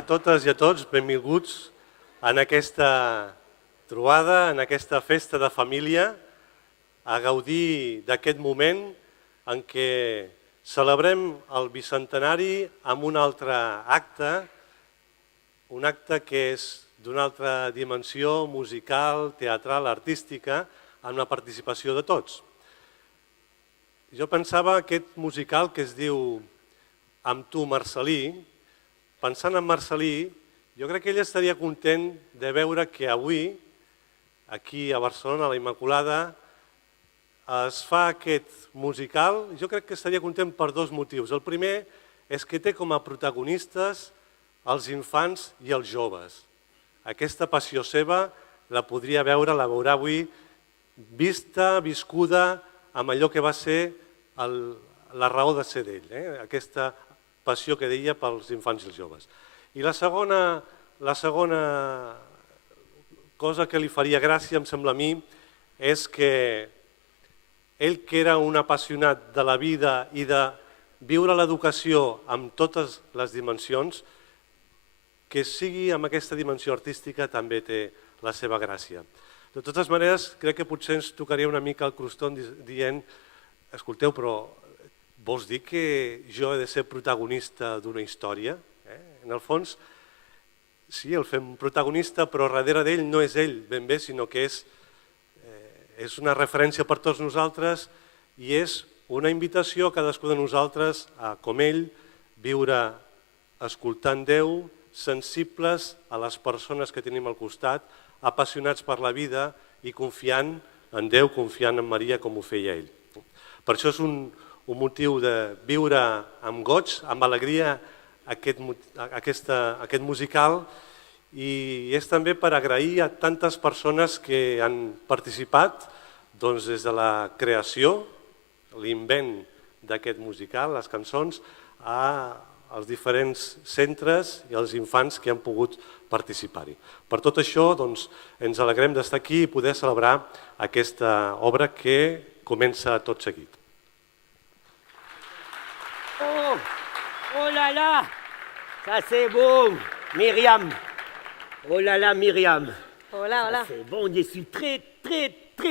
a totes i a tots, benvinguts en aquesta trobada, en aquesta festa de família, a gaudir d'aquest moment en què celebrem el bicentenari amb un altre acte, un acte que és d'una altra dimensió musical, teatral, artística, amb la participació de tots. Jo pensava aquest musical que es diu Amb tu, Marcel·lí, pensant en Marcel·lí, jo crec que ell estaria content de veure que avui, aquí a Barcelona, a la Immaculada, es fa aquest musical. Jo crec que estaria content per dos motius. El primer és que té com a protagonistes els infants i els joves. Aquesta passió seva la podria veure, la veurà avui, vista, viscuda, amb allò que va ser la raó de ser d'ell, aquesta passió que deia pels infants i els joves. I la segona cosa que li faria gràcia, em sembla a mi, és que ell, que era un apassionat de la vida i de viure l'educació amb totes les dimensions, que sigui amb aquesta dimensió artística també té la seva gràcia. De totes maneres, crec que potser ens tocaria una mica el crostó dient: escolteu, però vols dir que jo he de ser protagonista d'una història? En el fons, sí, el fem protagonista, però darrere d'ell no és ell ben bé, sinó que és una referència per tots nosaltres i és una invitació a cadascú de nosaltres a, com ell, viure escoltant Déu, sensibles a les persones que tenim al costat, apassionats per la vida i confiant en Déu, confiant en Maria com ho feia ell. Per això és un motiu de viure amb goig, amb alegria aquest musical, i és també per agrair a tantes persones que han participat des de la creació, l'invent d'aquest musical, les cançons, als diferents centres i als infants que han pogut participar-hi. Per tot això ens alegrem d'estar aquí i poder celebrar aquesta obra que comença tot seguit. Oh là là, ça c'est bon, Myriam. Oh là là, Myriam. Hola, hola. C'est bon, je suis très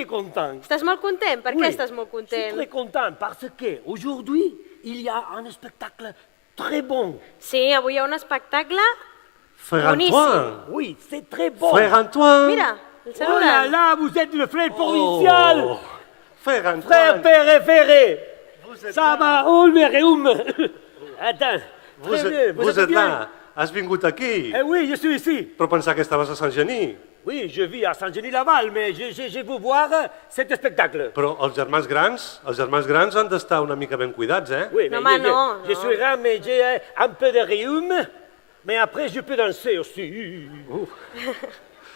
content. Estàs molt content? Per què estàs molt Je suis content? très content parce qu'aujourd'hui, il y a un spectacle très bon. Sí, avui hi ha un espectacle Frère Antoine! Oui, c'est très bon. Frère Antoine! Mira, el Oh là saludant. là, vous êtes le frère provincial. Oh, Frère Antoine! Frère préféré. Ça va, oh le réum. Attends, Vous êtes êtes bien? là, has vingut aquí, Eh oui, je suis ici. però pensar que estaves a Sant-Gení. Oui, je vis à Saint-Genis-Laval, mais je veux voir cet spectacle. Però els germans grans han d'estar una mica ben cuidats, eh? Oui, Non, mais mais non, je non. suis rare, mais j'ai un peu de rhume, mais après je peux danser aussi.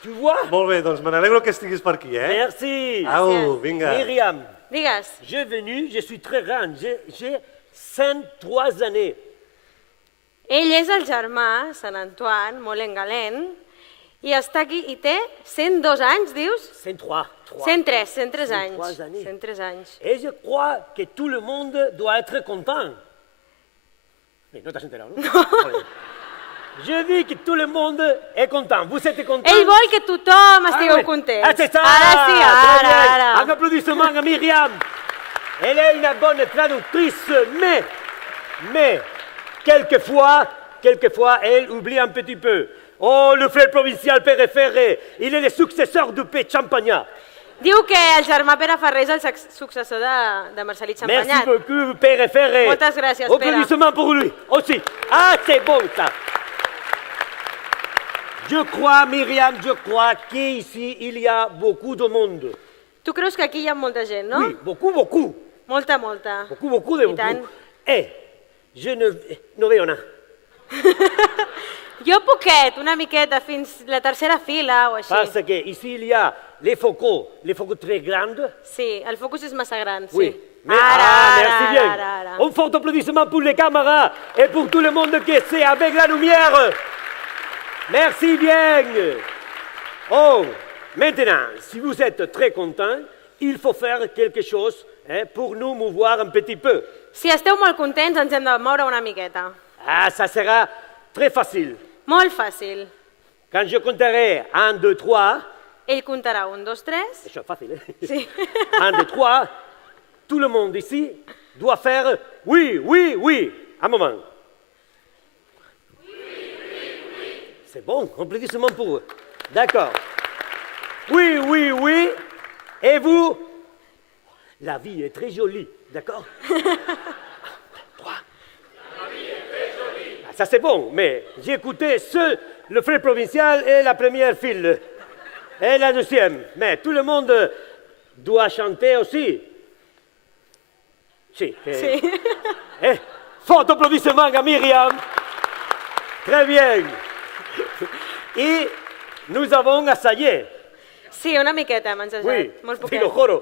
Tu vois? Molt bé, doncs me n'alegro que estiguis per aquí, eh? Merci. Au, vinga. Myriam, Digues. je suis très grand, j'ai 103 années. Ell és el germà, Sant Antoine, molt engalent, i està aquí i té 102 anys, dius? 103. 103 103 anys. années. 103 anys. Et je crois que tout le monde doit être content. Mais non, t'as entendu, non? Je dis que tout le monde est content. Vous êtes content? Ell vol que tothom estigueu ouais. contents. Ah, c'est ça! Ara sí, Très bien. ara. Un applaudissement à Myriam. Elle est une bonne traductrice, mais quelquefois, elle oublie un petit peu. Oh, le frère provincial préféré, il est le successeur du Père Champagnat. Diu que el germà Pere Ferrer és el successor de Marcel·lí Merci Champagnat. beaucoup, Père Ferré. Moltes gràcies, Pere. Applaudissements pour lui aussi. Ah, c'est bon ça. Je crois, Myriam, qu'ici, il y a beaucoup de monde. Tu creus que aquí hi ha molta gent, no? Oui, beaucoup. Molta. Beaucoup de I tant. beaucoup. Eh, je no veo nada. Jo poquet, una miqueta, fins la tercera fila o així. Parce que ici, il y a les focus très grands. Sí, el focus és massa gran, sí. Oui. Mais, merci bien. Ara. Un fort applaudissement pour les caméras et pour tout le monde qui est avec la lumière. Merci bien. Oh, maintenant, si vous êtes très content, il faut faire quelque chose pour nous mouvoir un petit peu. Si esteu molt contents, ens hem de moure una miqueta. Ah, ça sera très facile. Molt fàcil. Quand je compterai 1, 2, 3, Ell comptarà 1, 2, 3. c'est facile, hein? Sí. 1, 2, 3, tout le monde ici doit faire oui, oui, oui. Un moment. C'est bon, applaudissements pour eux. D'accord. Oui, oui, oui. Et vous? La vie est très jolie, d'accord? 3. La vie est très jolie. Ah, ça c'est bon, mais j'ai écouté seul le frère provincial et la première file. Et la deuxième. Mais tout le monde doit chanter aussi. Si. Sí. Fort applaudissement à Myriam. Très bien. Et nous avons assayé. Sí, una miqueta hem ensajat. Oui, Molt te poquet. lo juro.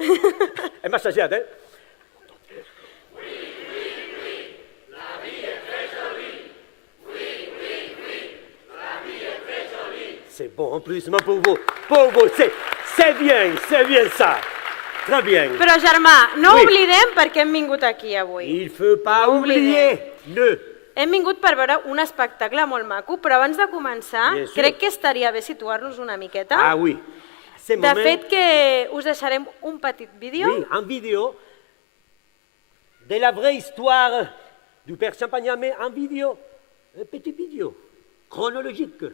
Hem assajat, eh? C'est bon, applaudissement pour vous. Pour vous, c'est bien ça. Très bien. Però, germà, no Oui. oblidem per què hem vingut aquí avui. Il ne faut pas No oublier le. Hem vingut per veure un espectacle molt maco, però abans de començar, Bien sûr. crec que estaria bé situar-nos una miqueta. Ah oui. Ce De moment, fet, que us deixarem un petit vídeo. oui, en vidéo, de la vraie histoire du Père Champagnat, mais en vidéo, un petit vidéo, chronologique.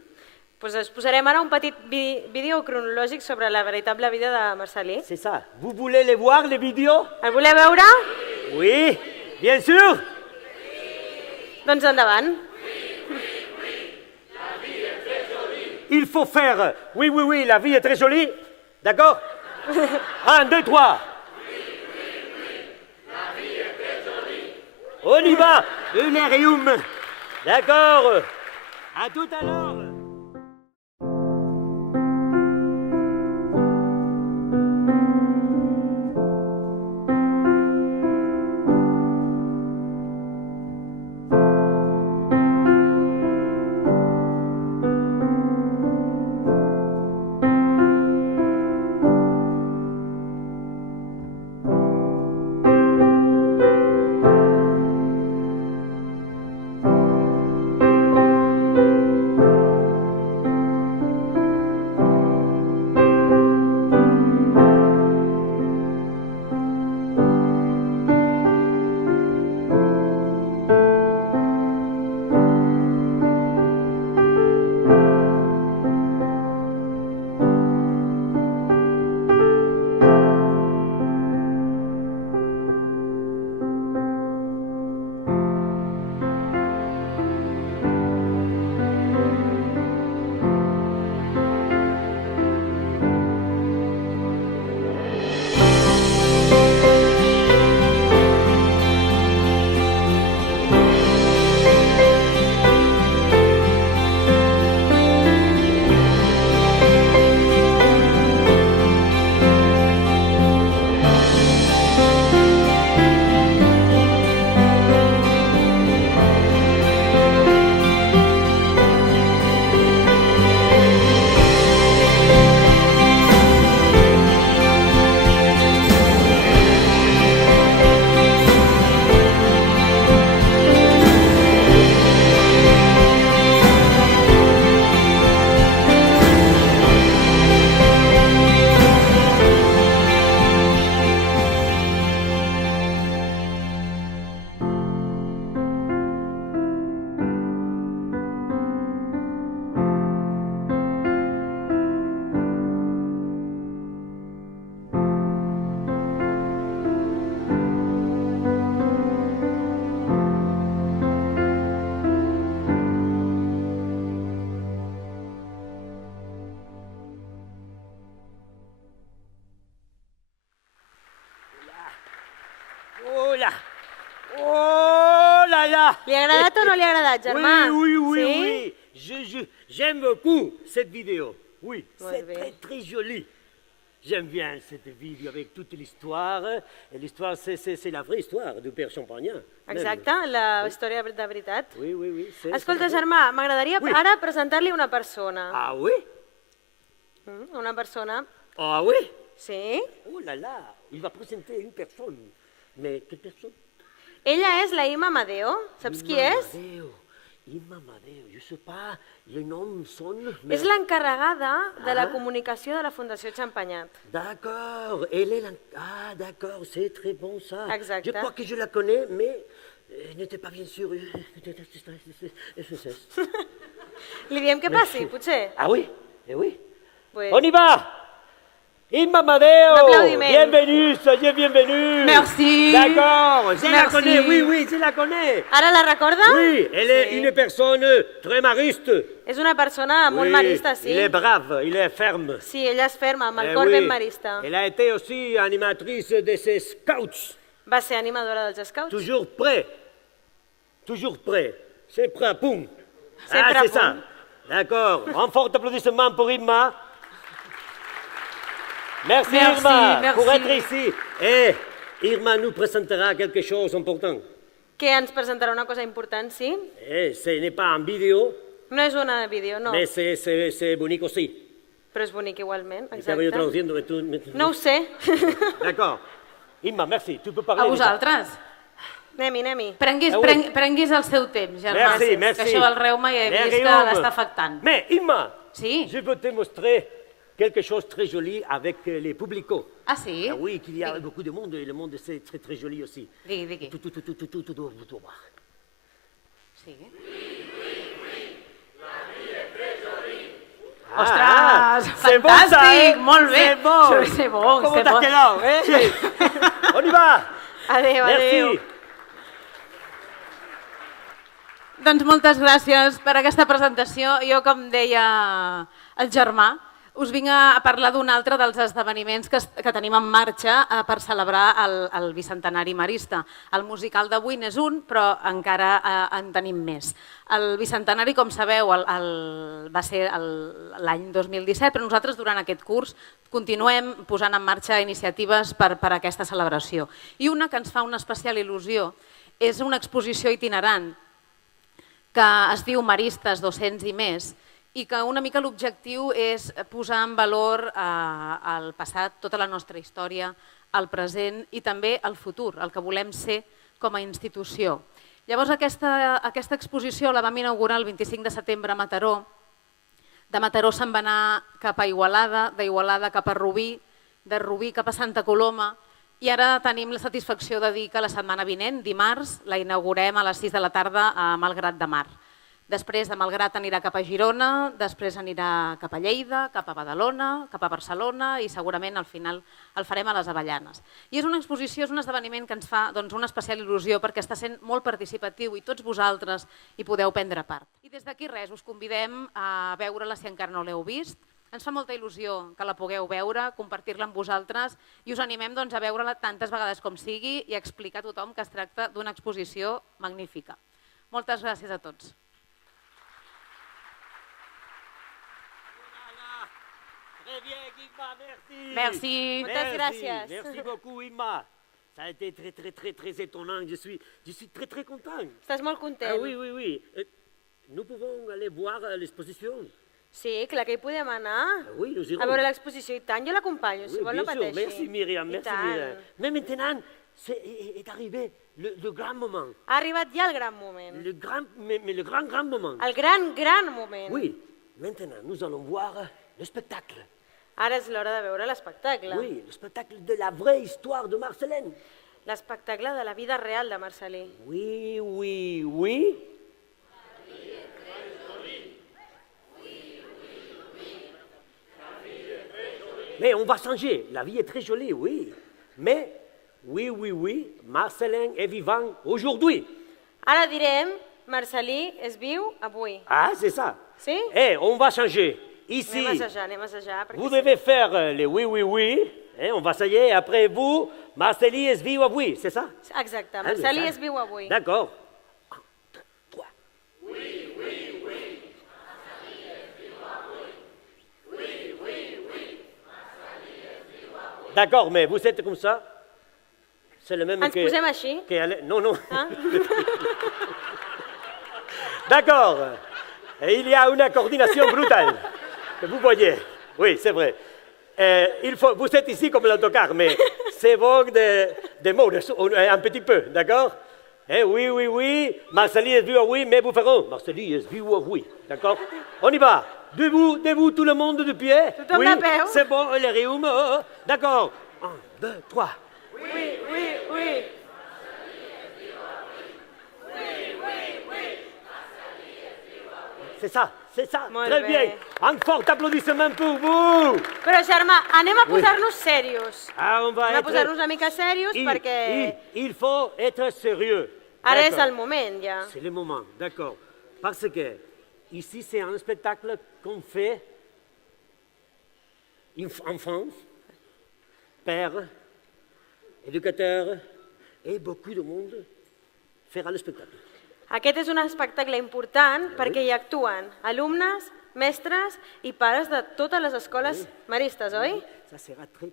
Pues us posarem ara un petit vídeo cronològic sobre la veritable vida de Marcel·lí. C'est ça. Vous voulez les voir, les vidéos? El voleu veure? Oui, bien sûr. Doncs endavant. Il faut faire. Oui, oui, oui, la vie est très jolie. D'accord? 1, 2, 3. On y va. L'Erium. D'accord. À tout à l'heure. Li ha agradat o no li ha agradat, germà? Oui, oui, oui, Sí? oui. J'aime beaucoup cette vidéo. Oui, Molt c'est bé. très, très joli. J'aime bien cette vidéo avec toute l'histoire. Et l'histoire, c'est la vraie histoire du Père Champagnat. même. Exacte, la història de veritat. Oui, oui, oui. Escolta, germà, m'agradaria Oui. ara presentar-li una persona. Ah oui? Una persona, Ah oui? sí. Oh là là, il va présenter une personne. Mais quelle personne? Ella és la Ima Amadeo. Saps qui és? Amadeo. Imma Amadeu, je sais pas, les noms sonnent... És l'encarregada de la comunicació de la Fundació Champagnat. D'accord, elle est... Ah, d'accord, c'est très bon ça. Exacte. Je crois que je la connais, mais n'étais pas bien sûr. Li diem que passi, potser? Ah oui, eh oui. Pues... On y va! Imma Amadeu! Un applaudiment. Bienvenue, soyez bienvenue! Merci! D'accord, je la Merci. connais, oui, je la connais! Ara la recorda? Oui, elle est une personne très mariste. És una persona molt marista, sí. Il est brave, il est ferme. Sí, ella és ferma, amb el Eh cor oui. ben marista. Elle a été aussi animatrice de ces scouts. Va ser animadora dels Scouts. Toujours prêt. Toujours prêt. C'est prêt, poum. Sempre Ah, a c'est ça. punt. D'accord. Un fort applaudissement pour Imma. Merci, Merci, Irma merci. pour être ici. Et Irma nous présentera quelque chose d'important. Que ens presentarà una cosa important, sí? Et ce n'est pas en vidéo, No és una vídeo, no, mais c'est bonique aussi. però és bonic igualment, Estaba yo exacte. traduciendo. No ho sé. D'accord. Imma, merci. Tu peux parler. A de ça. vosaltres. Anem-hi. Prenguis el seu temps, germà. Merci, merci. Que això del reuma ja he Mais vist que Guillaume. l'està afectant. Mais Imma, Sí? je veux te montrer quelque chose de très joli avec les publicos. Ah, sí? Ah oui, qu'il y a beaucoup de monde et le monde c'est très très joli aussi. Digui. Tout. Sí. Ah, Ostres, c'est bon, fantàstic, ça, eh? molt bé. C'est bon. C'est bon, ¿Cómo c'est t'as bon. quedado, eh? On y va. Adéu, adéu. Merci. Doncs moltes gràcies per aquesta presentació. Jo, com deia el germà, us vinc a parlar d'un altre dels esdeveniments que tenim en marxa per celebrar el bicentenari marista. El musical d'avui n'és un, però encara en tenim més. El bicentenari, com sabeu, va ser l'any 2017, però nosaltres durant aquest curs continuem posant en marxa iniciatives per a aquesta celebració. I una que ens fa una especial il·lusió és una exposició itinerant que es diu Maristes 200 i més, i que una mica l'objectiu és posar en valor el passat, tota la nostra història, el present i també el futur, el que volem ser com a institució. Llavors aquesta exposició la vam inaugurar el 25 de setembre a Mataró. De Mataró se'n va anar cap a Igualada, d'Igualada cap a Rubí, de Rubí cap a Santa Coloma, i ara tenim la satisfacció de dir que la setmana vinent, dimarts, la inaugurem a les 6 de la tarda a Malgrat de Mar. Després de Malgrat anirà cap a Girona, després anirà cap a Lleida, cap a Badalona, cap a Barcelona i segurament al final el farem a les Avellanes. I és una exposició, és un esdeveniment que ens fa una especial il·lusió perquè està sent molt participatiu i tots vosaltres hi podeu prendre part. I des d'aquí res, us convidem a veure-la si encara no l'heu vist. Ens fa molta il·lusió que la pugueu veure, compartir-la amb vosaltres i us animem a veure-la tantes vegades com sigui i a explicar a tothom que es tracta d'una exposició magnífica. Moltes gràcies a tots. Très bien, Imma, merci. Merci. Moltes gràcies. Merci beaucoup, Imma. Ça a été très étonnant. Je suis très content. Estàs molt content? Ah oui. Nous pouvons aller voir l'exposition. Sí, clar que hi podem anar. Ah oui, nous irons. A veure l'exposició i tant, jo l'acompanyo, si Oui, vol bien no sûr. pateixi. Merci, Myriam. I Merci, tant. Myriam. Mais maintenant, est arrivé le grand moment. Ha arribat ja el gran moment. Le grand moment. El gran moment. Oui, maintenant, nous allons voir le spectacle. Ara és l'hora de veure l'espectacle. Oui, le spectacle de la vraie histoire de Marcellin. L'espectacle de la vida real de Marcel·lí. Oui. Mais on va changer. La vie est très jolie, oui. Mais, oui, Marcellin est vivant aujourd'hui. Ara direm, Marcel·lí és viu avui. Ah, c'est ça. Sí? On va changer. Ici, Anem a assajar. Perquè vous devez faire les oui. On va essayer. Après vous, Marcellí est viu aujourd'hui, c'est ça? Exacte, Ah, Marcel·lí c'est és ça. viu avui. D'accord. D'accord, mais vous êtes comme ça? C'est le même Ens posem així? Non. Ah? D'accord. Et il y a une coordination brutale. Vous voyez. Oui, c'est vrai. Vous êtes ici comme l'autocar, mais c'est bon de mots, un petit peu, d'accord? Eh oui, oui, oui. Marceli est vieux, oui, mais vous ferez. Marceli est vieux, oui. D'accord? On y va. Debout, tout le monde de pied. Tothom de peu. C'est bon, les réum. D'accord. 1, 2, 3. Oui, oui, oui. C'est ça. Molt Très bé. bien. Un fort applaudissement pour vous. Però, germà, anem a posar-nos serios. Ah, on va Anem a être... posar-nos una mica serios perquè Il faut être sérieux. ara és D'accord. el moment, ja. C'est le moment, d'accord. Parce que ici, c'est un spectacle qu'on fait en France, père, éducateur et beaucoup de monde fera le spectacle. Aquest és un espectacle important perquè hi actuen alumnes, mestres i pares de totes les escoles maristes, oi? Ça sera très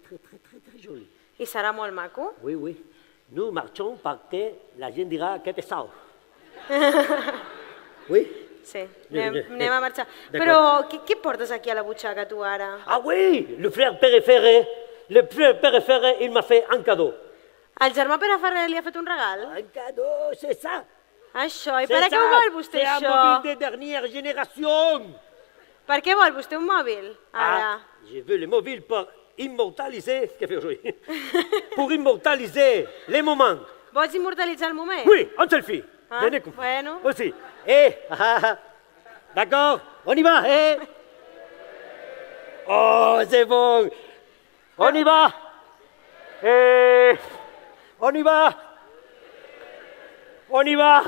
joli. I serà molt maco. Oui. Nous marchons parce que la gent dirà que pesado. Oui? Sí, Anem, anem a marxar. d'acord. Però què portes aquí a la butxaca, tu, ara? Ah oui, le frère préféré, il m'a fait un cadeau. El germà Pere Ferrer li ha fet un regal? Un cadeau, c'est ça. Això, i per a què ho vol vostè, C'est un això? mobile de dernière génération. Per què vol vostè un mòbil, ara? Ah, je veux le mobile pour immortaliser... Què feu aujourd'hui? Pour immortaliser les moments. Vols immortalitzar el moment? Oui, un selfie. Ah, Venez, bueno. Aussi. D'accord, on y va, Oh, c'est bon. On y va. On y va. On y va.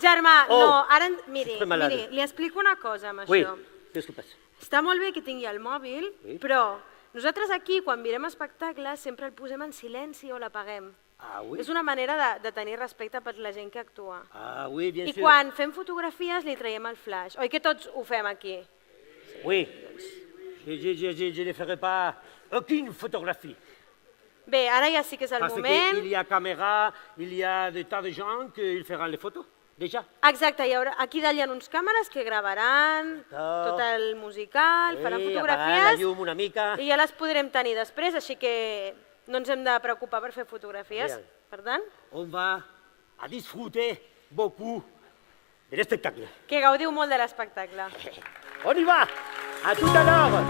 Germà, Oh, no, ara, miri, estic malade. li explico una cosa amb Oui, això. qu'est-ce que passe? Està molt bé que tingui el mòbil, però nosaltres aquí, quan mirem espectacles, sempre el posem en silenci o l'apaguem. Ah oui? És una manera de tenir respecte per la gent que actua. Ah oui, bien I sûr. quan fem fotografies li traiem el flash. Oi que tots ho fem aquí? Oui. Je ne ferai pas aucune photographie. Bé, ara ja sí que és el Parce moment. qu'il y a caméra, il y a des tas de gens qui feront les photos, déjà. Exacte, aquí dalt hi ha uns càmeres que gravaran tot el musical, faran Apagaran la fotografies llum una mica. i ja les podrem tenir després, així que no ens hem de preocupar per fer fotografies. Bien. Per tant, On va à disfruter beaucoup de l'espectacle. que gaudiu molt de l'espectacle. On y va. À tout à l'heure.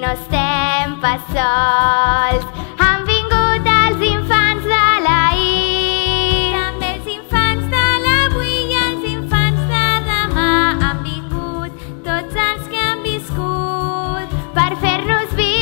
no estem pas sols. Han vingut els infants de l'ahir, també els infants de l'avui i els infants de demà. Han vingut tots els que han viscut per fer-nos viure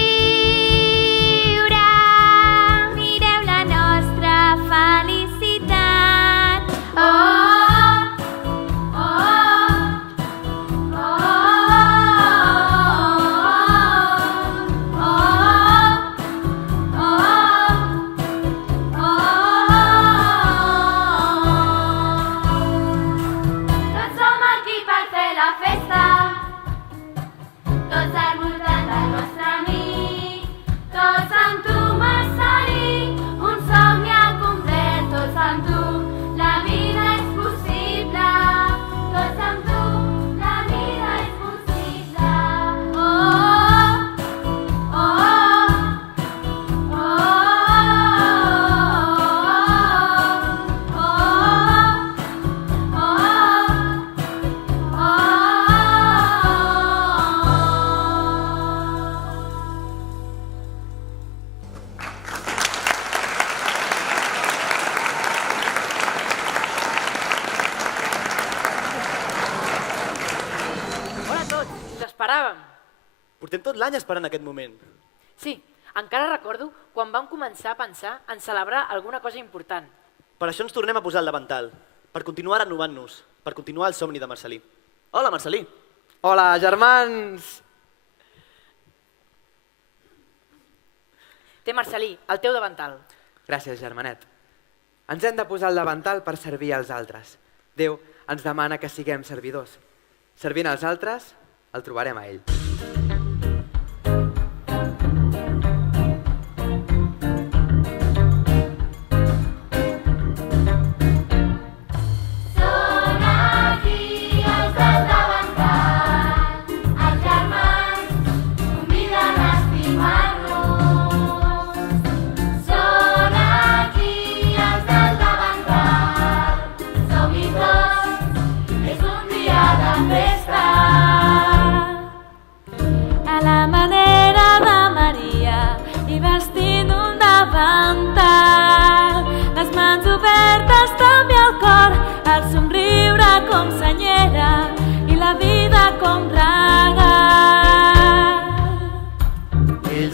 esperàvem. Portem tot l'any esperant aquest moment. Sí, encara recordo quan vam començar a pensar en celebrar alguna cosa important. Per això ens tornem a posar al davantal, per continuar renovant-nos, per continuar el somni de Marcelí. Hola, Marcelí. Hola, germans! Té, Marcelí, el teu davantal. Gràcies, germanet. Ens hem de posar al davantal per servir als altres. Déu ens demana que siguem servidors. Servint als altres, el trobarem a ell.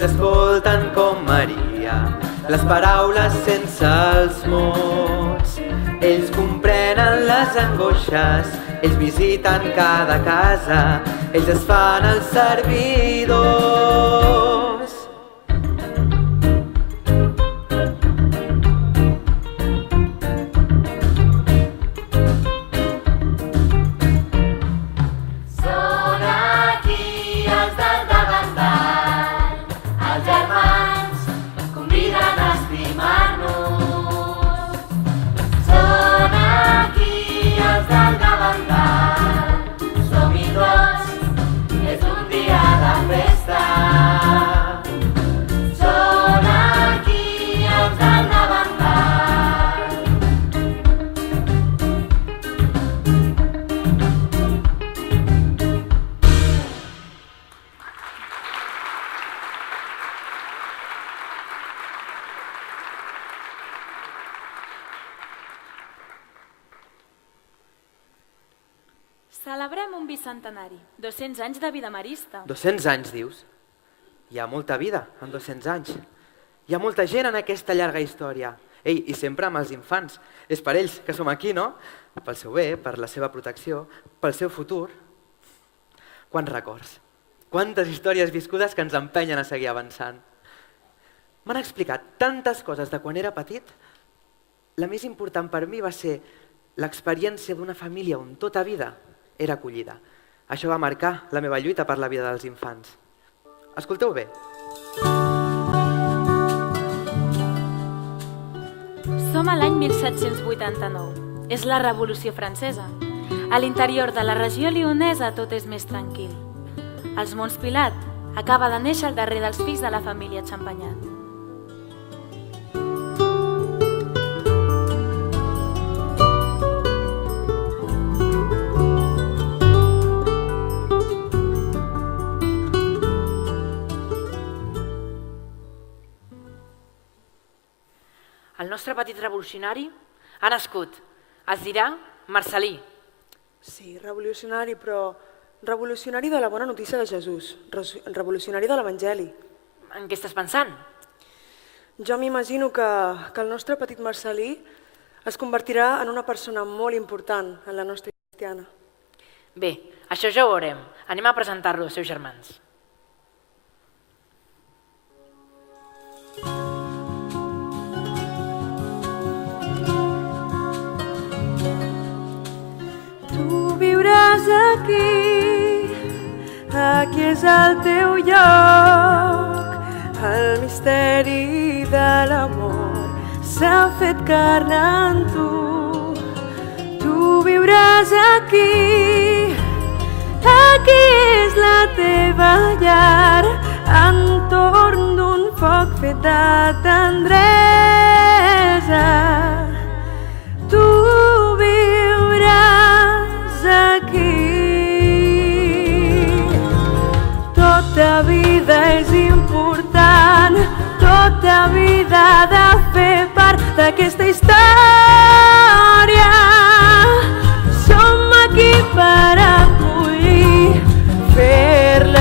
Escolten com Maria les paraules sense els mots. Ells comprenen les angoixes, ells visiten cada casa, ells es fan els servidors. Són aquí els del davantal, els germans conviden a estimar-nos. Són aquí els del davantal, som-hi tots, és un dia de festa. Són aquí els del davantal. Celebrem un bicentenari, 200 anys de vida marista. 200 anys, dius? Hi ha molta vida en 200 anys. Hi ha molta gent en aquesta llarga història. Ei, i sempre amb els infants. És per ells que som aquí, no? Pel seu bé, per la seva protecció, pel seu futur. Quants records, quantes històries viscudes que ens empenyen a seguir avançant. M'han explicat tantes coses de quan era petit. La més important per mi va ser l'experiència d'una família on tota vida era acollida. Això va marcar la meva lluita per la vida dels infants. Escolteu bé. Som a l'any 1789. És la Revolució Francesa. A l'interior de la regió lionesa tot és més tranquil. Els Monts Pilat acaba de néixer el darrer dels fills de la família Champagnat. El nostre petit revolucionari ha nascut. Es dirà Marcelí. Sí, revolucionari, però revolucionari de la bona notícia de Jesús, revolucionari de l'Evangeli. En què estàs pensant? Jo m'imagino que el nostre petit Marcelí es convertirà en una persona molt important en la nostra cristiana. Bé, això ja ho veurem. Anem a presentar-lo als seus germans. Aquí és el teu lloc, el misteri de l'amor s'ha fet carn en tu. Tu viuràs aquí, aquí és la teva llar, entorn d'un foc fet de tendresa. Tu viuràs aquí. Tota vida és important, tota vida ha de fer part d'aquesta història. Som aquí per acollir, fer-la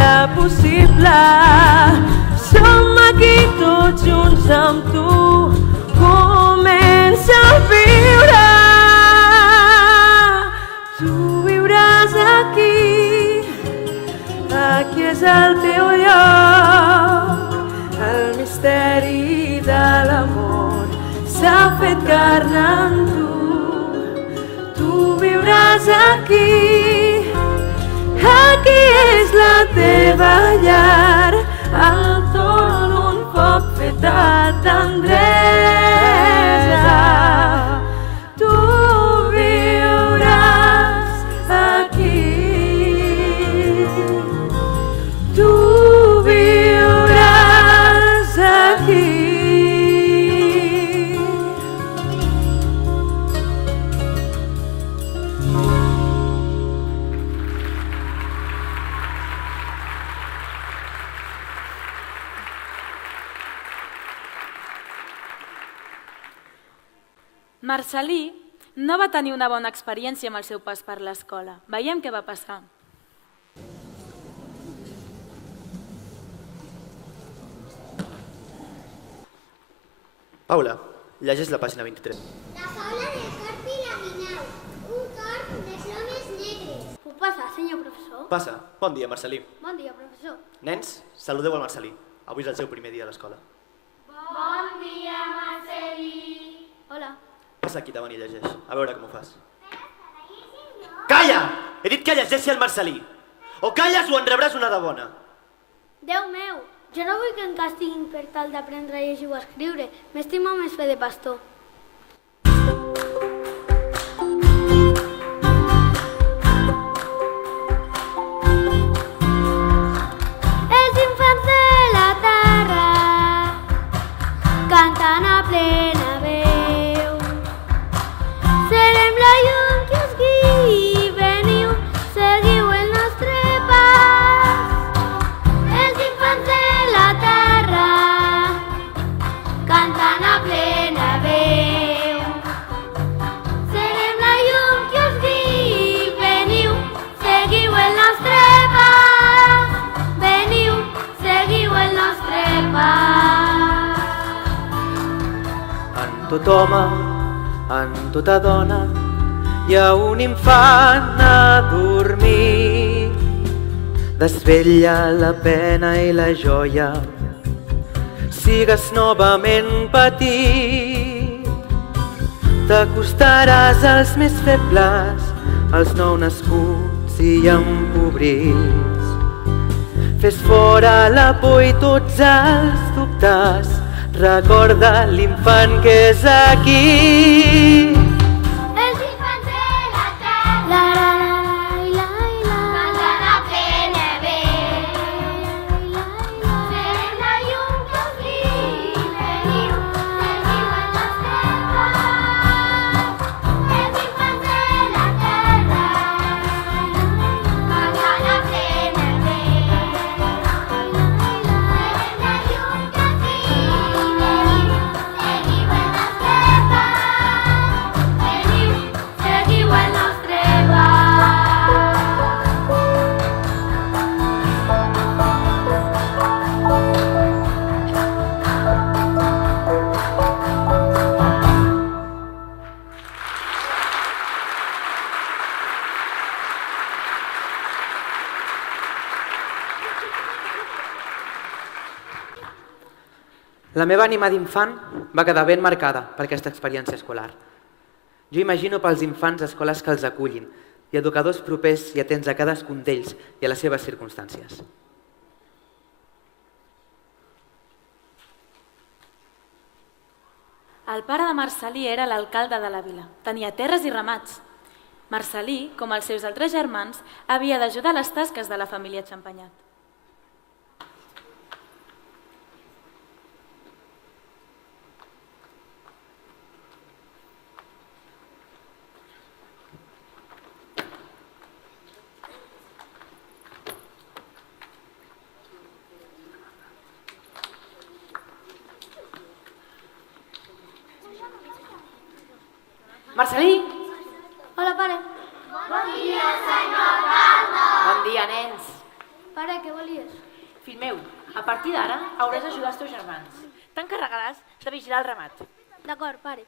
és el teu lloc. El misteri de l'amor s'ha fet carn en tu. Tu viuràs aquí, aquí és la teva llar, al torn d'un foc fet de tendresa. Tu viuràs aquí, tu viuràs aquí. Marcel·lí no va tenir una bona experiència amb el seu pas per l'escola. Veiem què va passar. Paula, llegeix la pàgina 23. La faula del corp i la guineu. Un corp de plomes negres. Puc passar, senyor professor? Passa. Bon dia, Marcel·lí. Bon dia, professor. Nens, saludeu al Marcel·lí. Avui és el seu primer dia a l'escola. Bon dia, Marcel·lí. Hola. Passa aquí davant i llegeix. A veure com ho fas. Calla! He dit que llegeixi el Marcel·lí. O calles o en rebràs una de bona. Déu meu, jo no vull que em castiguin per tal d'aprendre a llegir o a escriure. M'estimo més fer de pastor. Els infants de la terra cantant a plena veu. Serem la llum que us guiï, veniu, seguiu el nostre pas. Els infants de la terra cantant a plena veu. Serem la llum que us guiï, veniu, seguiu el nostre pas. Veniu, seguiu el nostre pas. En tot home, en tota dona, hi ha un infant a dormir. Desvetlla la pena i la joia, sigues novament petit. T'acostaràs als més febles, als nounscuts i empobrits. Fes fora la por i tots els dubtes, recorda l'infant que és aquí. Els infants de la terra cantant a plena veu. Serem la llum que us guiï, veniu, seguiu el nostre pas. Els infants de la terra cantant a plena veu. Serem la llum que us guiï, veniu, seguiu el nostre pas. Veniu, seguiu el nostre pas. La meva ànima d'infant va quedar ben marcada per aquesta experiència escolar. Jo imagino pels infants escoles que els acullin i educadors propers i atents a cadascun d'ells i a les seves circumstàncies. El pare de Marcel·lí era l'alcalde de la vila. Tenia terres i ramats. Marcel·lí, com els seus altres germans, havia d'ajudar a les tasques de la família Champagnat. Marcel·lí! Hola, pare. Bon dia, nens. Pare, què volies? Fill meu, a partir d'ara hauràs d'ajudar els teus germans. T'encarregaràs de vigilar el ramat. D'acord, pare.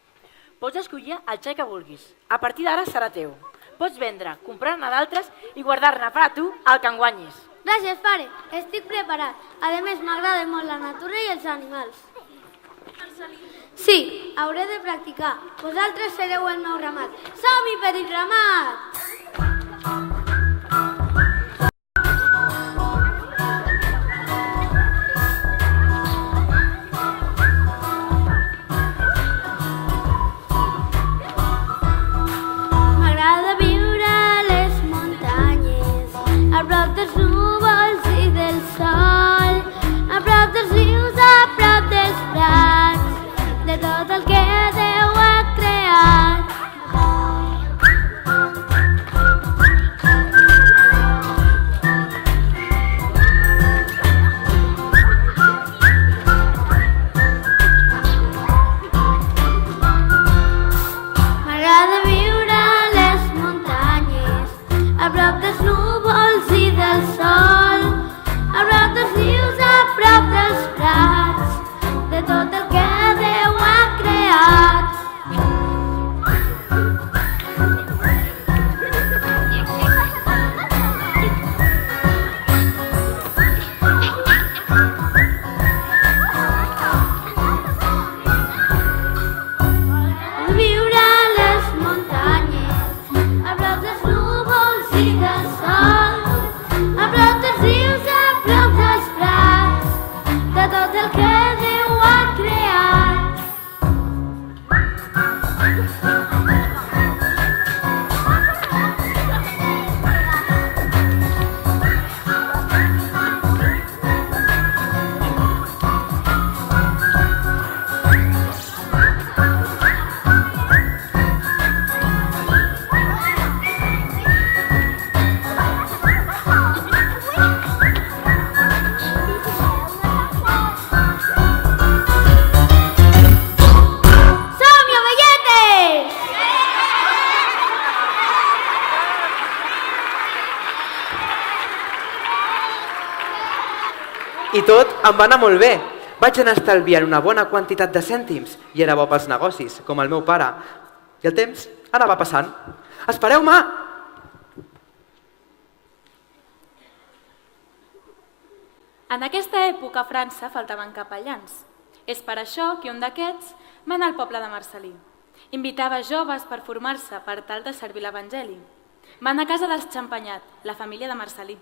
Pots escollir el xai que vulguis. A partir d'ara serà teu. Pots vendre, comprar-ne d'altres i guardar-ne per a tu el que en guanyis. Gràcies, pare. Estic preparat. A més, m'agrada molt la natura i els animals. Sí, hauré de practicar. Vosaltres sereu el meu ramat. Som-hi, petit ramat! M'agrada viure a les muntanyes, a prop dels núvols i del sol, a prop dels rius, a prop dels prats, de tot el que Déu ha creat. M'agrada viure a les muntanyes, a prop dels núvols i del sol, a prop dels rius, a prop dels prats, de tot el que Déu ha creat. Viure a les muntanyes, a prop dels núvols i del sol, a prop dels rius, a prop dels prats, de tot el que Déu ha creat. Som-hi, ovelletes! I tot em va anar molt bé. Vaig anar estalviant una bona quantitat de cèntims i era bo pels negocis, com el meu pare. I el temps anava passant. Espereu-me! En aquesta època a França faltaven capellans. És per això que un d'aquests va anar al poble de Marcel·lí. Invitava joves per formar-se per tal de servir l'Evangeli. Va anar a casa dels Champagnat, la família de Marcel·lí.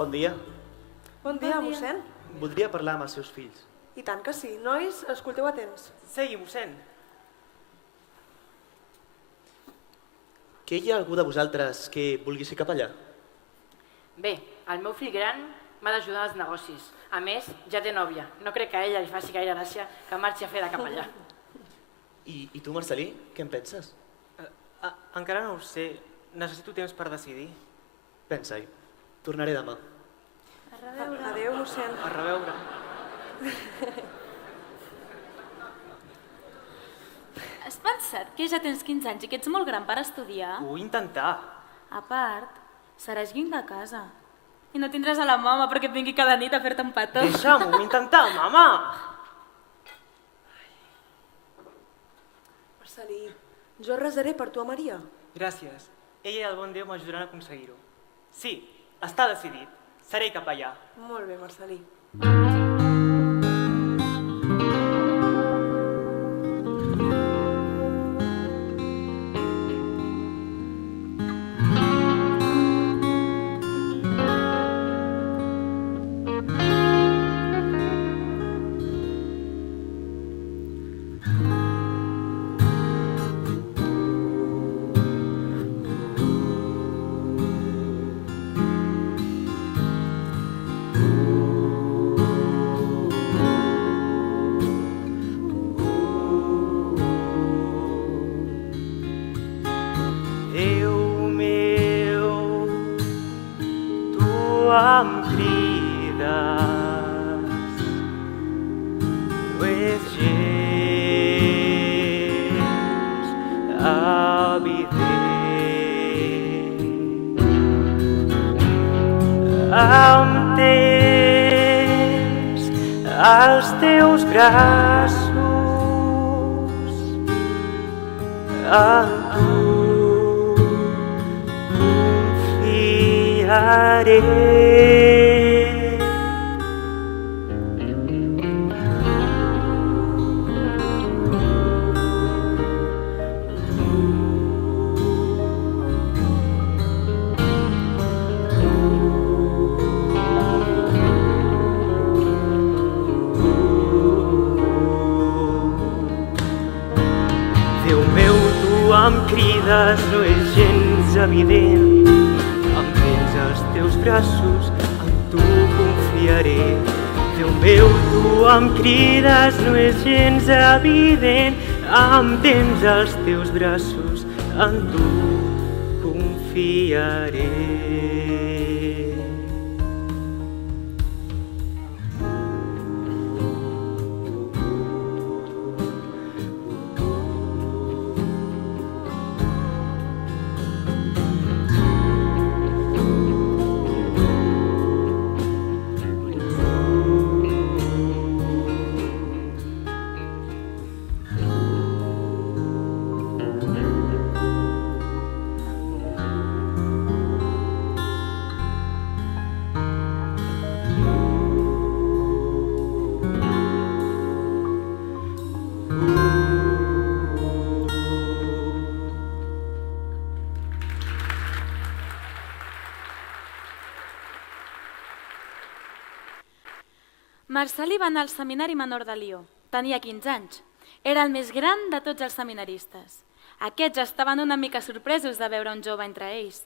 Bon dia. Bon dia, mossèn. Voldria parlar amb els seus fills. I tant que sí. Nois, escolteu atents. Segui, mossèn. Que hi ha algú de vosaltres que vulgui ser capellà? Bé, el meu fill gran m'ha d'ajudar als negocis. A més, ja té nòvia. No crec que a ella li faci gaire gràcia que marxi a fer de capellà. I tu, Marcel·lí, què en penses? Encara no ho sé. Necessito temps per decidir. Pensa-hi. Tornaré demà. Adéu, mossèn. A reveure. Has pensat que ja tens 15 anys i que ets molt gran per estudiar? Ho vull intentar. A part, seràs lluny de casa. I no tindràs a la mama perquè et vingui cada nit a fer-te un petó. Deixa'm, ho vull intentar, mama! Marcel·lí, jo resaré per tu a Maria. Gràcies. Ella i el bon Déu m'ajudaran a aconseguir-ho. Sí, està decidit. Seré capellà. Molt bé, Marcel·lí. evident. Em tens als teus braços, en tu confiaré. Déu meu, tu em crides, no és gens evident. Em tens als teus braços, en tu confiaré. Déu meu, tu em crides, no és gens evident. Em tens als teus braços, en tu confiaré. Marcel·lí va anar al seminari menor de Lió. Tenia 15 anys. Era el més gran de tots els seminaristes. Aquests estaven una mica sorpresos de veure un jove entre ells.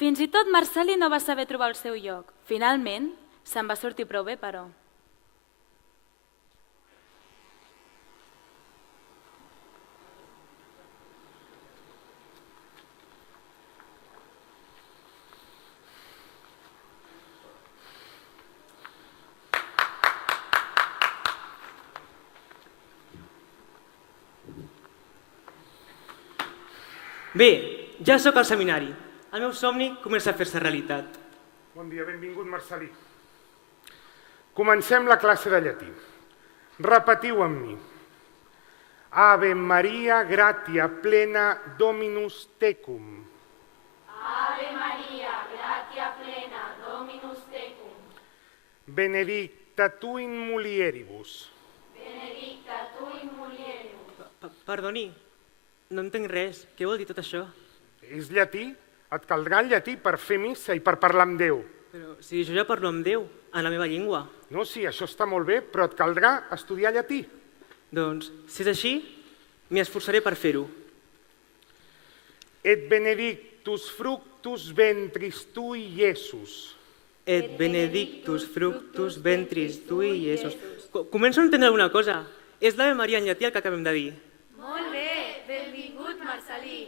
Fins i tot Marcel·lí no va saber trobar el seu lloc. Finalment, se'n va sortir prou bé, però. Bé, ja sóc al seminari. El meu somni comença a fer-se realitat. Bon dia, benvingut, Marcel·lí. Comencem la classe de llatí. Repetiu amb mi. Ave Maria, gratia plena, Dominus tecum. Ave Maria, gratia plena, Dominus tecum. Benedicta tu in mulieribus. Benedicta tu in mulieribus. Perdoni, no entenc res. Què vol dir tot això? És llatí? Et caldrà el llatí per fer missa i per parlar amb Déu. Però si jo ja parlo amb Déu, en la meva llengua. No, sí, això està molt bé, però et caldrà estudiar llatí. Doncs, si és així, m'hi esforçaré per fer-ho. Et benedictus fructus ventris tui, Iesus. Et benedictus fructus ventris tui, Iesus. Començo a entendre alguna cosa. És l'Ave Maria en llatí el que acabem de dir. Molt bé, benvingut, Marcel·lí.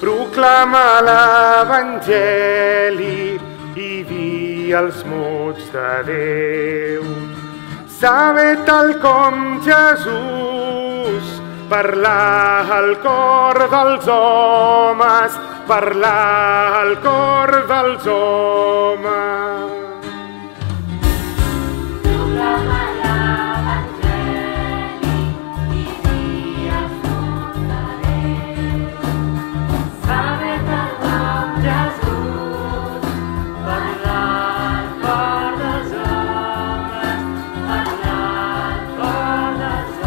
Proclama l'Evangeli i di els mots de Déu. Sabe tal com Jesús parlar al cor dels homes, parlar al cor dels homes. Proclama l'Evangeli i di els mots de Déu. Sabe tal com Jesús parlar al cor dels homes, parlar al cor dels homes.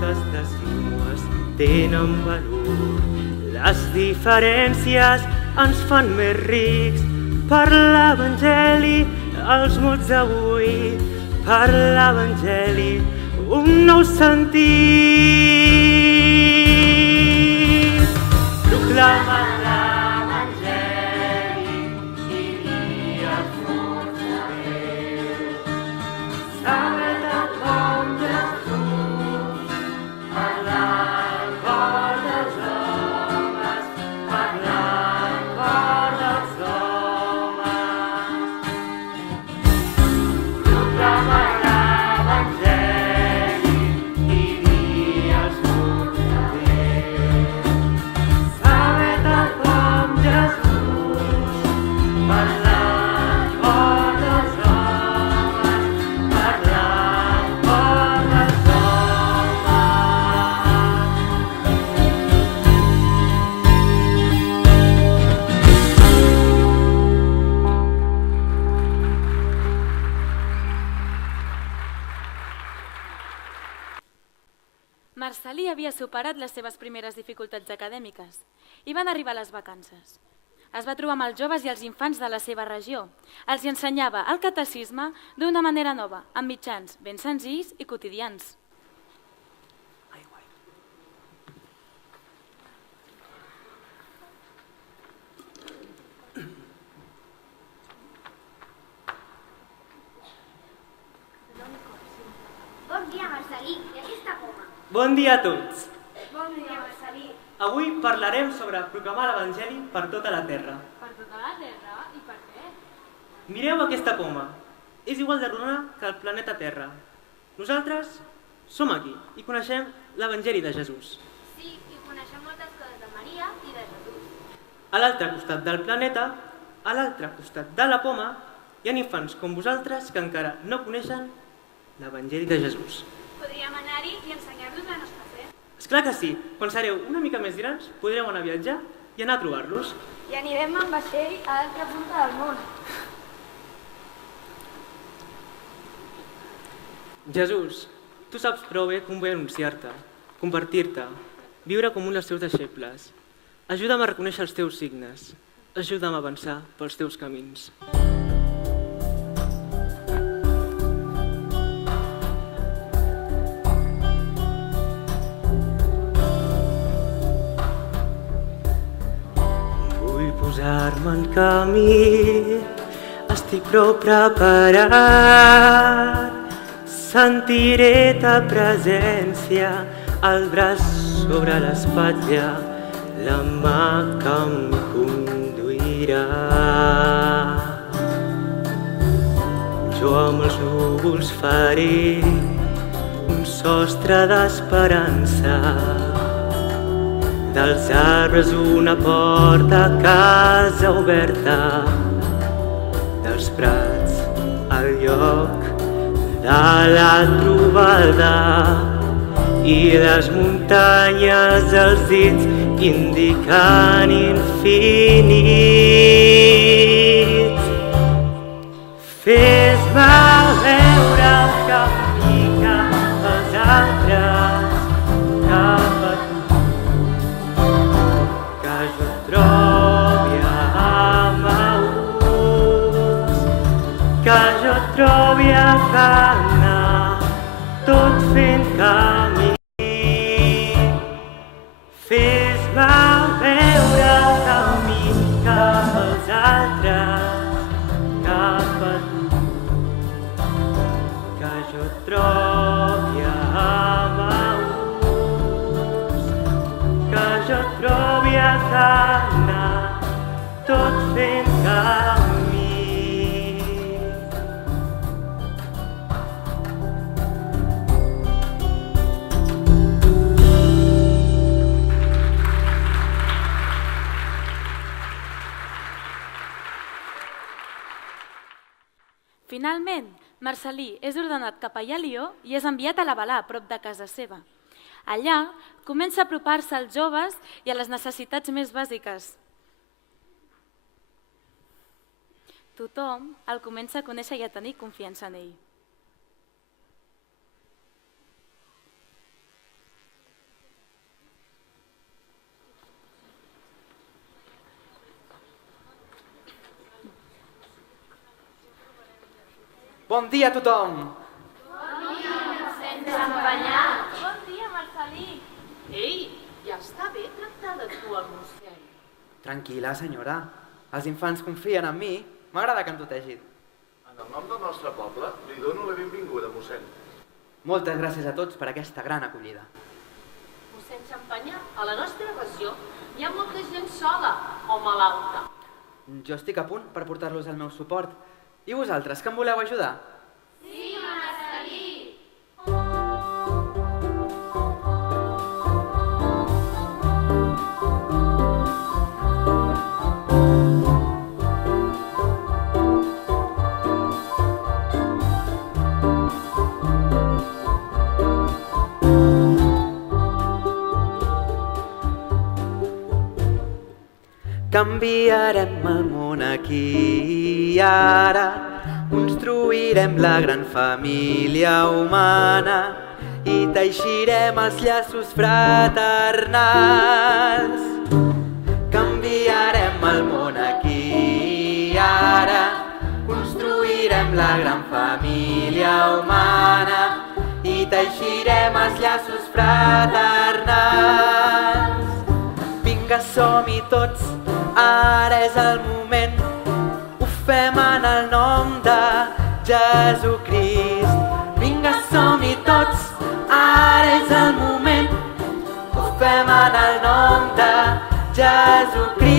Totes les llengües tenen valor. Les diferències ens fan més rics. Per l'Evangeli, els mots d'avui, per l'Evangeli, un nou sentit. Proclama l'Evangeli i di els mots de Déu. Marcel·lí havia superat les seves primeres dificultats acadèmiques i van arribar les vacances. Es va trobar amb els joves i els infants de la seva regió. Els ensenyava el catecisme d'una manera nova, amb mitjans ben senzills i quotidians. Bon dia, Marcel·lí. I aquesta poma? Bon dia a tots. Bon dia, Marcel·lí. Avui parlarem sobre proclamar l'Evangeli per tota la terra. Per tota la Terra? I per què? Mireu aquesta poma. És igual de rodona que el planeta Terra. Nosaltres som aquí i coneixem l'Evangeli de Jesús. Sí, i coneixem moltes coses de Maria i de Jesús. A l'altre costat del planeta, a l'altre costat de la poma, hi ha infants com vosaltres que encara no coneixen l'Evangeli de Jesús. Podríem anar-hi i ensenyar-los la nostra fe. Esclar que sí, quan sereu una mica més grans podreu anar a viatjar i anar a trobar-los. I anirem amb vaixell a l'altra punta del món. Jesús, tu saps prou bé com vull anunciar-te, compartir-te, viure com un dels teus deixebles. Ajuda'm a reconèixer els teus signes. Ajuda'm a avançar pels teus camins. Vull posar-me en camí, estic prou preparat. Sentiré ta presència, el braç sobre l'espatlla, la mà que em conduirà. Jo amb els núvols faré un sostre d'esperança, dels arbres una porta, casa oberta, dels prats al lloc de la trobada i les muntanyes els dits indicant infinit. Fes-me veure el camí cap als altres, cap a tu, que jo et trobi a Emaús, que jo et trobi a Cana, tot fent camí. Fes-me veure el camí cap als altres, cap a tu, que jo et trobi a Emaús, que jo et trobi a Cana, tot fent camí. Finalment, Marcel·lí és ordenat capellà a Lió i és enviat a l'Avalà, prop de casa seva. Allà comença a apropar-se als joves i a les necessitats més bàsiques. Tothom el comença a conèixer i a tenir confiança en ell. Bon dia a tothom! Sense empanyar. Bon dia, Marcel·lí. Ei, ja està bé tractada tu al mossèn. Tranquil·la, senyora. Els infants confien en mi. M'agrada que em tutegin. En el nom del nostre poble, li dono la benvinguda, mossèn. Moltes gràcies a tots per aquesta gran acollida. Mossèn Xampanyà, a la nostra regió hi ha molta gent sola o malalta. Jo estic a punt per portar-los el meu suport. I vosaltres, que em voleu ajudar? Sí, Marcel·lí. Canviarem el món aquí i ara. Uns construirem la gran família humana i teixirem els llaços fraternals. Canviarem el món aquí i ara, construirem la gran família humana i teixirem els llaços fraternals. Vinga, som-hi tots, ara és el moment, ho fem en el nom de Jesucrist. Vinga, som-hi tots, ara és el moment, ho fem en el nom de Jesucrist.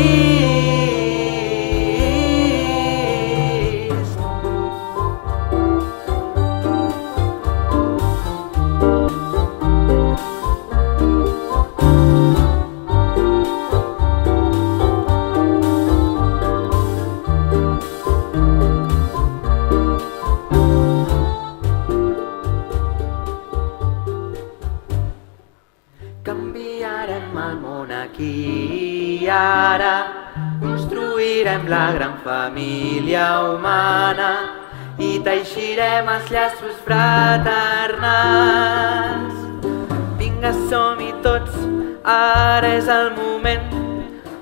Canviarem el món aquí i ara, construirem la gran família humana i teixirem els llaços fraternals. Vinga, som-hi tots, ara és el moment,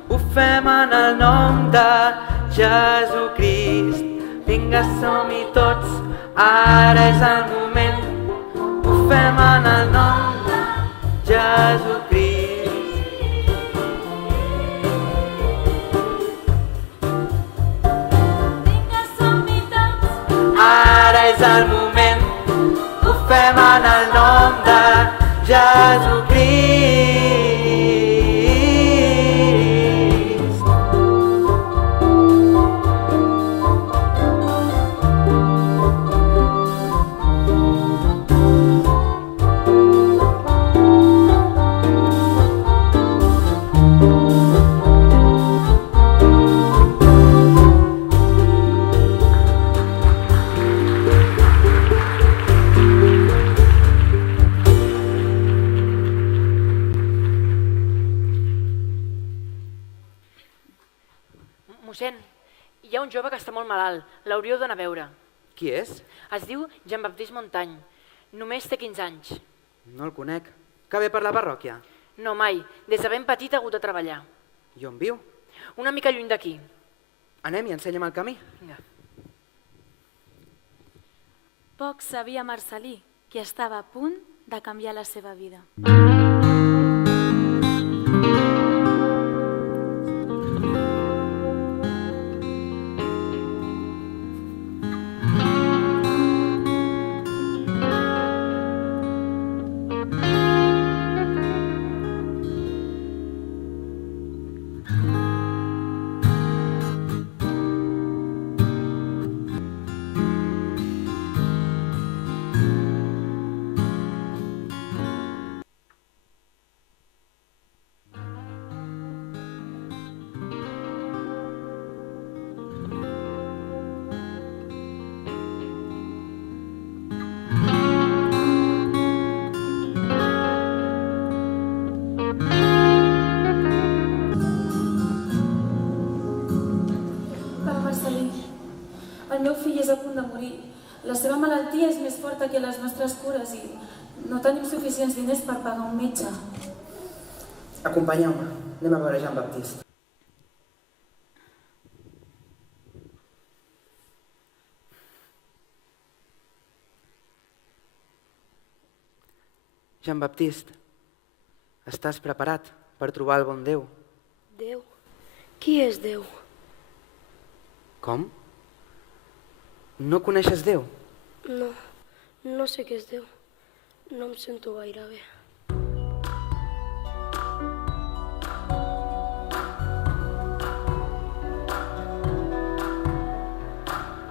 ho fem en el nom de Jesucrist. Vinga, som-hi tots, ara és el moment, ho fem en el nom de Jesucrist. Vinga, som-hi tots. Ara és el moment, ho fem en el nom de Jesucrist. Mossèn, hi ha un jove que està molt malalt, l'hauríeu d'anar a veure. Qui és? Es diu Jean-Baptiste Montany, només té 15 anys. No el conec. Que ve per la parròquia? No, mai, des de ben petit ha hagut de treballar. I on viu? Una mica lluny d'aquí. Anem i ensenya'm el camí. Vinga. Poc sabia Marcel·lí, que estava a punt de canviar la seva vida. El meu fill és a punt de morir. La seva malaltia és més forta que les nostres cures i no tenim suficients diners per pagar un metge. Acompanyeu-me. Anem a veure Jean-Baptiste. Jean-Baptiste, estàs preparat per trobar el bon Déu? Déu? Qui és Déu? Com? No coneixes Déu? No, no sé què és Déu. No em sento gaire bé.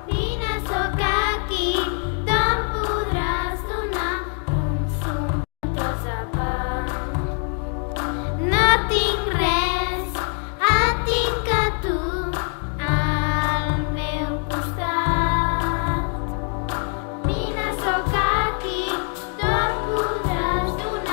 Vine, sóc aquí, d'on podràs donar un tros de pa. No tinc res, et tinc a tu, al meu costat. Vine, sóc aquí, d'on podràs donar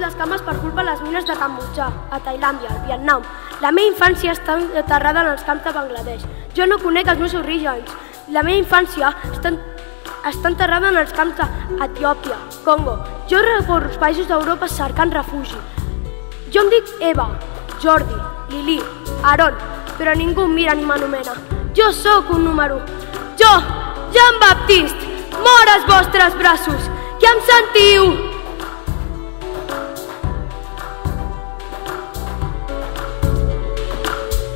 les cames per culpa de les mines de Cambodjà, a Tailàndia, al Vietnam. La meva infància està enterrada en els camps de Bangladesh. Jo no conec els meus orígens. La meva infància està enterrada en els camps d'Etiòpia, Congo. Jo recorro els països d'Europa cercant refugi. Jo em dic Eva, Jordi, Lili, Aaron, però ningú em mira ni m'anomena. Jo sóc un número. Jo, Jean Baptiste, mor als vostres braços, que em sentiu.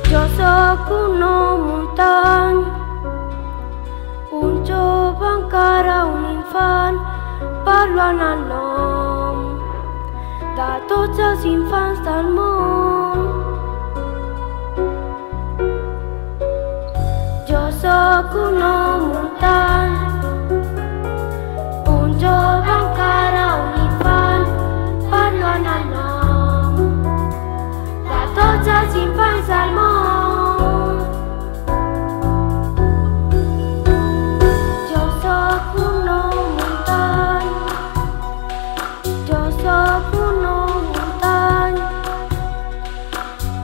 Jo sóc un nou muntany, un jove encara un infant, parlo en el nom de tots els infants del món. Jo sóc un nou muntany, un jove encara un infant, parlo en el nom de tots els infants del món. Jo sóc un nou muntany, jo sóc un nou muntany,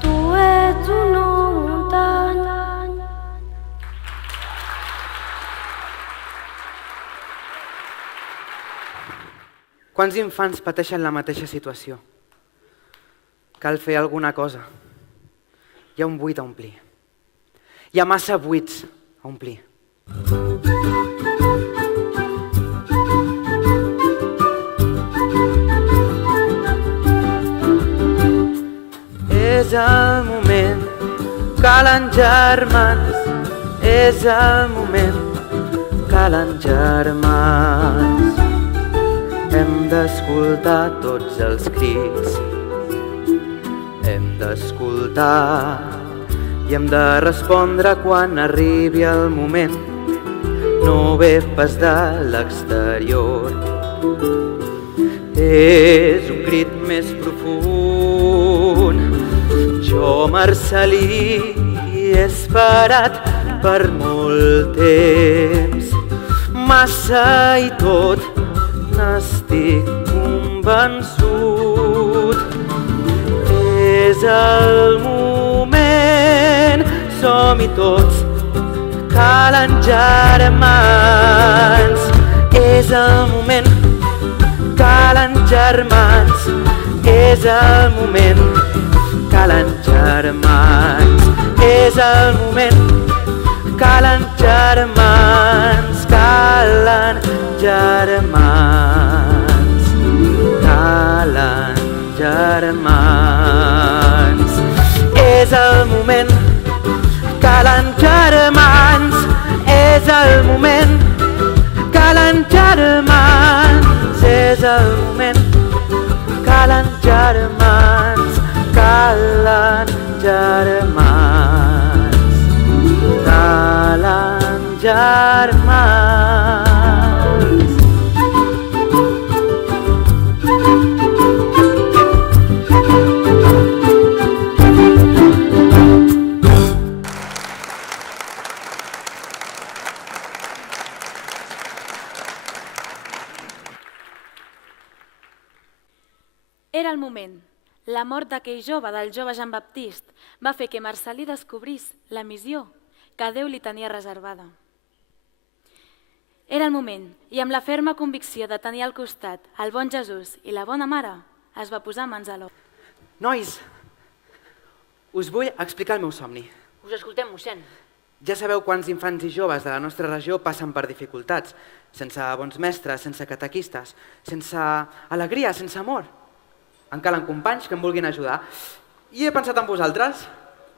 tu ets un nou muntany. Quants infants pateixen la mateixa situació? Cal fer alguna cosa. Hi ha un buit a omplir. Hi ha massa buits a omplir. És el moment, calen germans. És el moment, calen germans. Hem d'escoltar tots els crits. Hem d'escoltar i hem de respondre quan arribi el moment. No ve pas de l'exterior. És un crit més profund. Jo, Marcel·lí, he esperat per molt temps. Massa i tot n'estic convençut. És el moment, som-hi tots, calen germans. És el moment, calen germans. És el moment, calen germans. És el moment, calen germans. Calen germans. Calen germans. És el moment, calen germans. És el moment, calen germans. És el moment, calen germans. Calen germans. Calen germans. Era el moment. La mort d'aquell jove, del jove Jean Baptiste, va fer que Marcel·lí descobrís la missió que Déu li tenia reservada. Era el moment, i amb la ferma convicció de tenir al costat el bon Jesús i la bona mare, es va posar mans a l'obra. Nois, us vull explicar el meu somni. Us escoltem, mossèn. Ja sabeu quants infants i joves de la nostra regió passen per dificultats, sense bons mestres, sense catequistes, sense alegria, sense amor. En calen companys que em vulguin ajudar. I he pensat en vosaltres.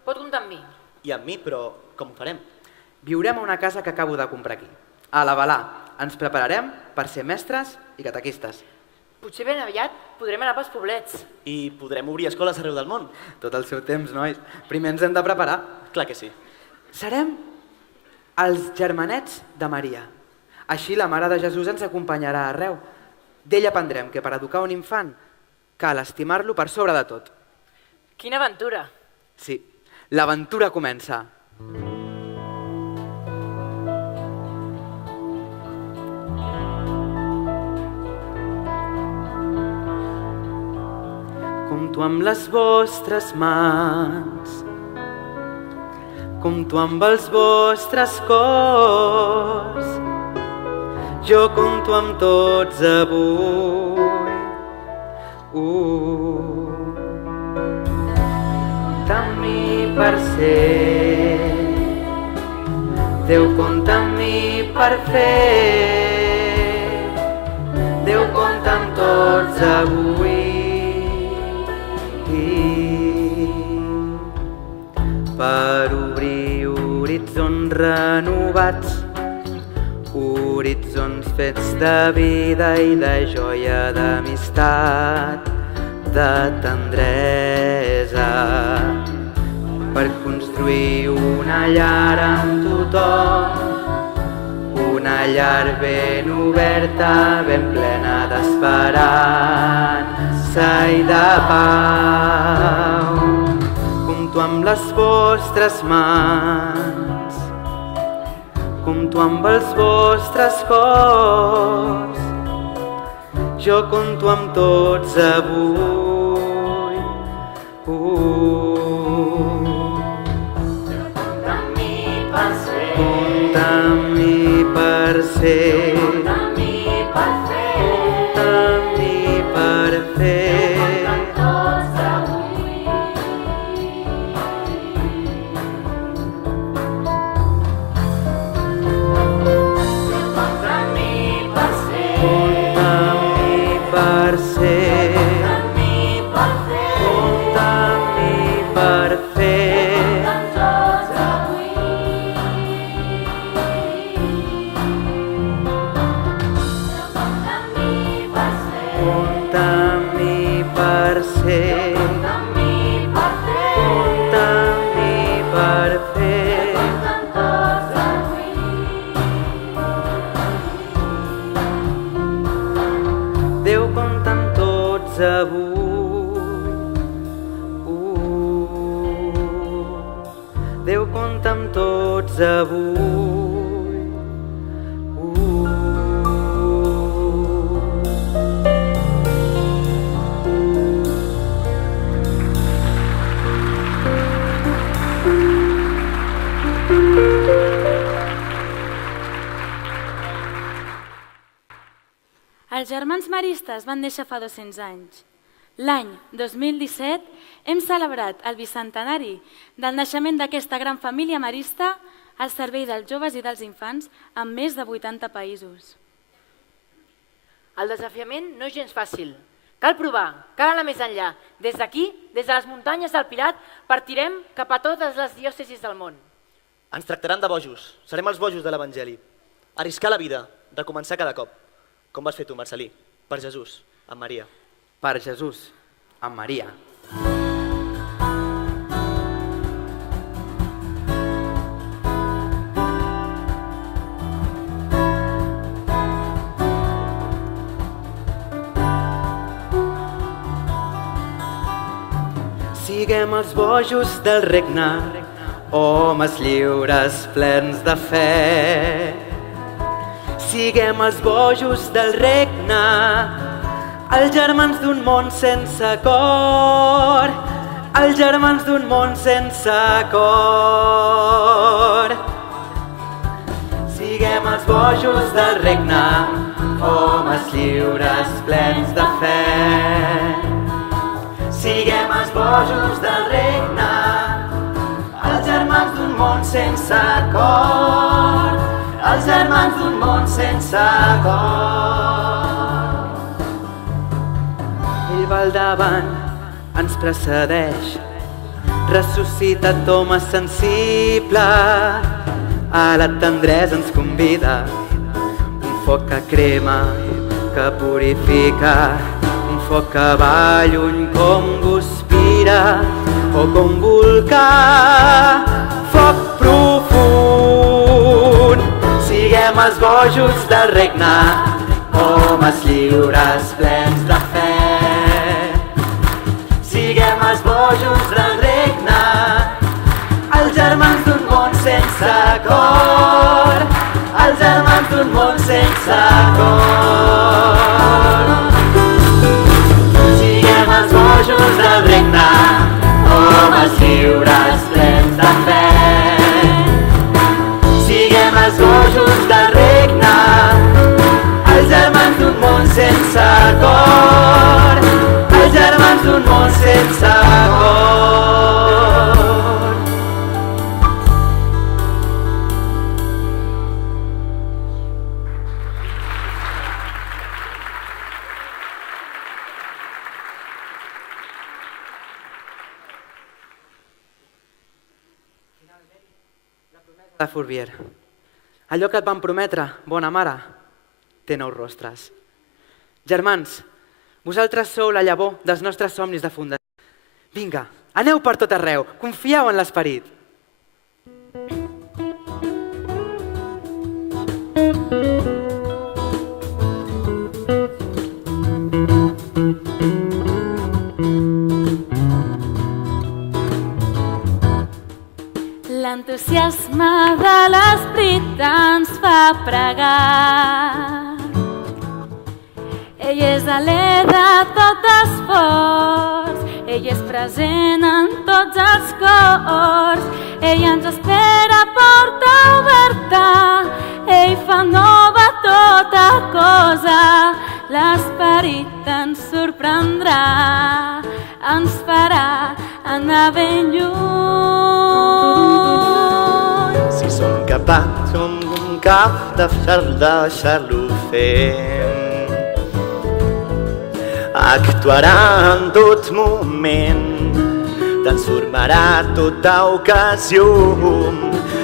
Pot comptar amb mi. I amb mi, però com ho farem? Viurem a una casa que acabo de comprar aquí. A la Balà. Ens prepararem per ser mestres i catequistes. Potser ben aviat podrem anar pels poblets. I podrem obrir escoles arreu del món. Tot el seu temps, nois. Primer ens hem de preparar. Clar que sí. Serem els germanets de Maria. Així la Mare de Jesús ens acompanyarà arreu. D'ella aprendrem que per educar un infant cal estimar-lo per sobre de tot. Quina aventura! Sí, l'aventura comença. compto amb les vostres mans, compto amb els vostres cors, jo compto amb tots avui. Compta amb mi per ser, Déu compta amb mi per fer, Déu compta amb tots avui. Per obrir horitzons renovats, horitzons fets de vida i de joia, d'amistat, de tendresa, per construir una llar amb tothom, una llar ben oberta, ben plena d'esperança i de pau. Compto amb les vostres mans, compto amb els vostres cors, jo compto amb tots avui. Compta amb mi per ser, compta amb mi per ser, compta amb mi per fer, compta amb mi per fer. Déu compta amb tots avui. Déu compta amb tots avui. Els germans maristes van néixer fa 200 anys. L'any 2017 hem celebrat el bicentenari del naixement d'aquesta gran família marista al servei dels joves i dels infants en més de 80 països. El desafiament no és gens fàcil. Cal provar, cal anar més enllà. Des d'aquí, des de les muntanyes del Pilat, partirem cap a totes les diòcesis del món. Ens tractaran de bojos, serem els bojos de l'Evangeli. Arriscar la vida, recomençar cada cop. Com vas fer tu, Marcelí? Per Jesús, amb Maria. Per Jesús, amb Maria. Siguem els bojos del regne, homes lliures plens de fe. Siguem els bojos del regne, els germans d'un món sense cor, els germans d'un món sense cor. Siguem els bojos del regne, homes lliures plens de fe. Siguem els bojos del regne, els germans d'un món sense cor, els germans d'un món sense cor. Ell va al davant, ens precedeix, ressuscitat home sensible, a la tendresa ens convida, un foc que crema, que purifica, un foc que va lluny com guspira, o com volcà, foc profund. Siguem els bojos del regne, homes lliures plens de fe. Siguem els bojos del regne, els germans d'un món sense cor, els germans d'un món sense cor. Siguem els bojos La Fourvière. Allò que et van prometre, bona mare, té 9 rostres. Germans, vosaltres sou la llavor dels nostres somnis de fundació. Vinga, aneu per tot arreu, confieu en l'esperit. L'entusiasme de l'esperit ens fa pregar. Ell és alè de tot esforç, ell és present en tots els cors, ell ens espera a porta oberta, ell fa nova tota cosa, l'esperit ens sorprendrà, ens farà anar ben lluny. Si som capaç com un cap de deixar-lo fer, actuarà en tot moment, transformarà tota ocasió.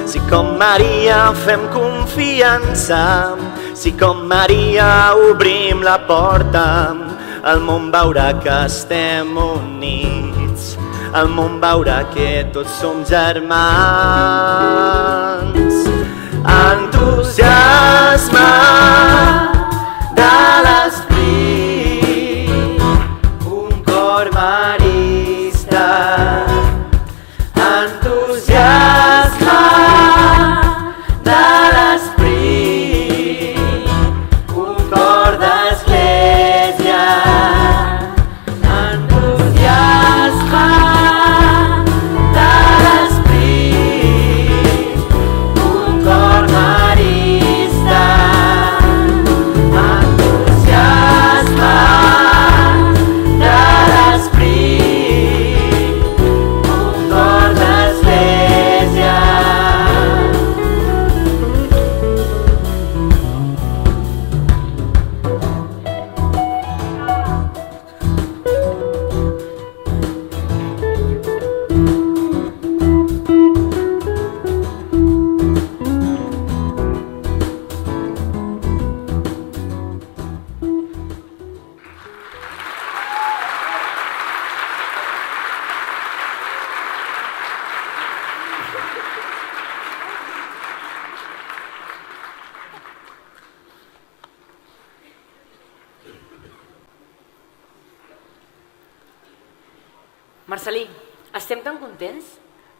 Si com Maria fem confiança, si com Maria obrim la porta, el món veurà que estem units, el món veurà que tots som germans. Entusiasme de l'esperit, un cor marista. Entusiasme de l'esperit, un cor d'església. Entusiasme de l'esperit, un cor marista. Entusiasme de l'esperit, un cor d'església. Marcelí, estem tan contents?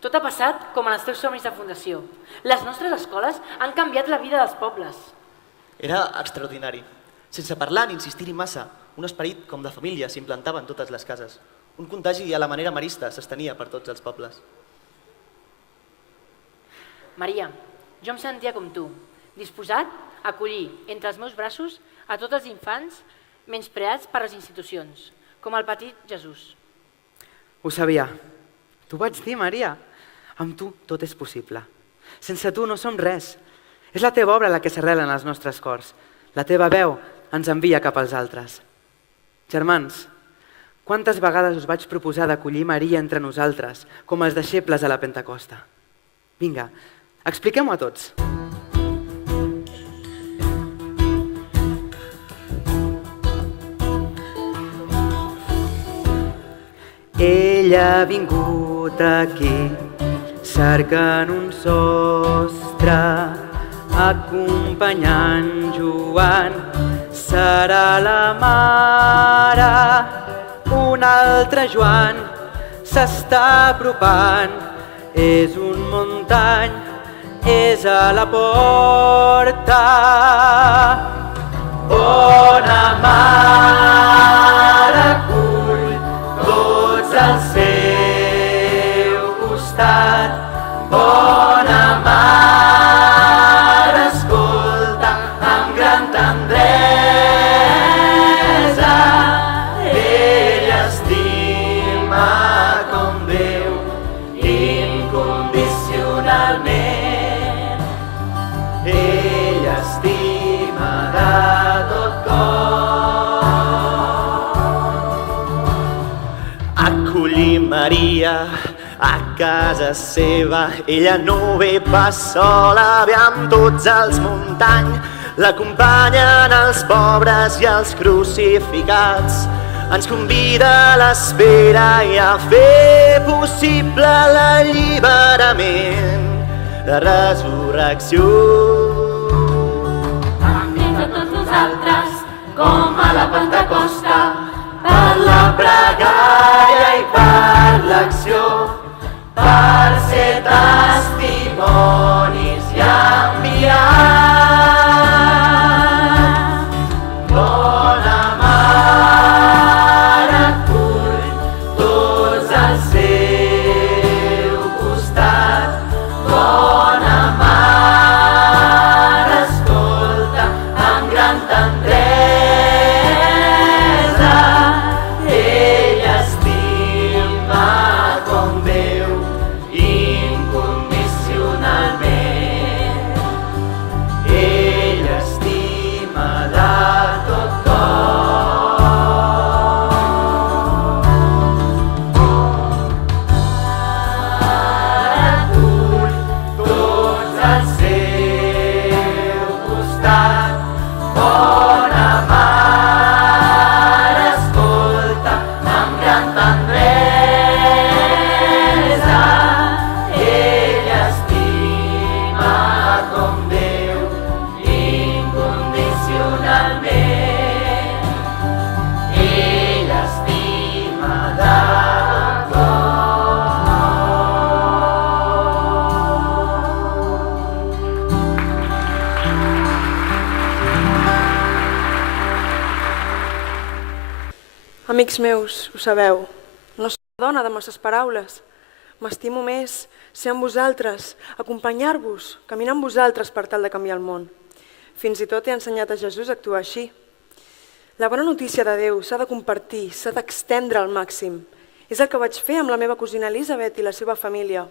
Tot ha passat com en els teus somnis de fundació. Les nostres escoles han canviat la vida dels pobles. Era extraordinari. Sense parlar ni insistir-hi massa, un esperit com de família s'implantava en totes les cases. Un contagi a la manera marista s'estenia per tots els pobles. Maria, jo em sentia com tu, disposat a acollir entre els meus braços a tots els infants menyspreats per les institucions, com el petit Jesús. Ho sabia. T'ho vaig dir, Maria. Amb tu tot és possible. Sense tu no som res. És la teva obra la que s'arrela en els nostres cors. La teva veu ens envia cap als altres. Germans, quantes vegades us vaig proposar d'acollir Maria entre nosaltres, com els deixebles a la Pentecosta? Vinga, expliquem-ho a tots. Ella ha vingut aquí, cercant un sostre, acompanyant Joan. Serà la mare, un altre Joan, s'està apropant. És un muntany, és a la porta. Bona mare, tots al seu costat. Bona mare, escolta amb gran tendresa. Ella estima com Déu incondicionalment. Ella estima de tot cor. Acollir Maria a casa seva. Ella no ve pas sola, ve amb tots els Muntany. L'acompanyen els pobres i els crucificats. Ens convida a l'espera i a fer possible l'alliberament, la resurrecció. Amb tots nosaltres, com a la Pentecosta, per la pregària i per l'acció, per ser testimonis i enviar. Bona Mare acull tots al seu costat. Bona Mare escolta amb gran tendresa. Ella estima com Déu incondicionalment. Ella estima de tot cor. Acull tots al seu costat. Bona Mare escolta amb gran tendresa. Ella estima com Déu incondicionalment. Ella estima de Amics meus, ho sabeu, no soc dona de masses paraules. M'estimo més ser amb vosaltres, acompanyar-vos, caminar amb vosaltres per tal de canviar el món. Fins i tot he ensenyat a Jesús a actuar així. La bona notícia de Déu s'ha de compartir, s'ha d'extendre al màxim. És el que vaig fer amb la meva cosina Elisabet i la seva família.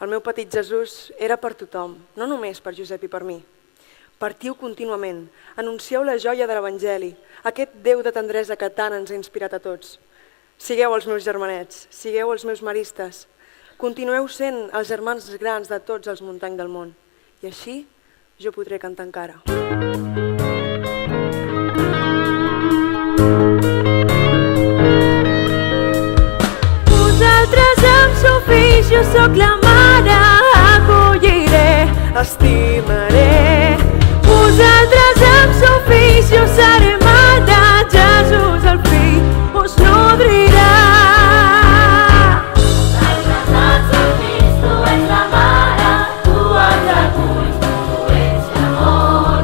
El meu petit Jesús era per tothom, no només per Josep i per mi. Partiu contínuament, anuncieu la joia de l'Evangeli, aquest Déu de tendresa que tant ens ha inspirat a tots. Sigueu els meus germanets, sigueu els meus maristes, continueu sent els germans grans de tots els Muntany del món. I així jo podré cantar encara. Vosaltres amb seu fill, jo sóc la mare, acolliré, estimaré. Vosaltres amb seu fill, jo seré mare, Jesús el fill us nodrirà. Vosaltres amb seu fill, tu ets la mare, tu ens aculls, tu ets l'amor.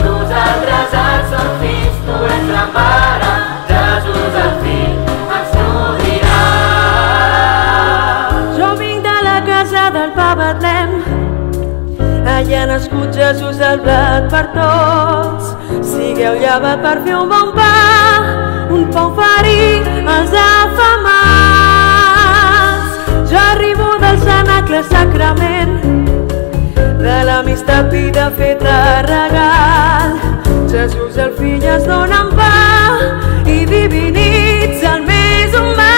Nosaltres amb seu fill, tu ets la mare, Jesús el fill ens nodrirà. Jo vinc de la casa del pa Betlem, allà ha nascut Jesús el blat per tots. Sigueu llevat per fer un bon pa, un pa oferir als afamats. Jo arribo del cenacle sacrament, de l'amistat vida feta regal. Jesús el fill es dona en pa i divinitza el més humà.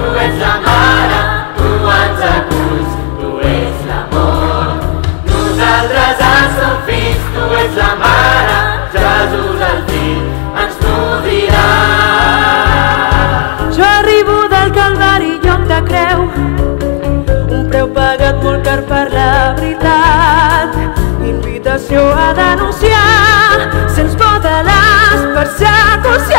Tu ets la mare, tu ens aculls, tu ets l'amor. Nosaltres ens som fills, tu ets la mare, Jesús el fill ens nodrirà. Jo arribo del Calvari, lloc de creu, un preu pagat molt car per la veritat. Invitació a denunciar, sens por de les persecucions.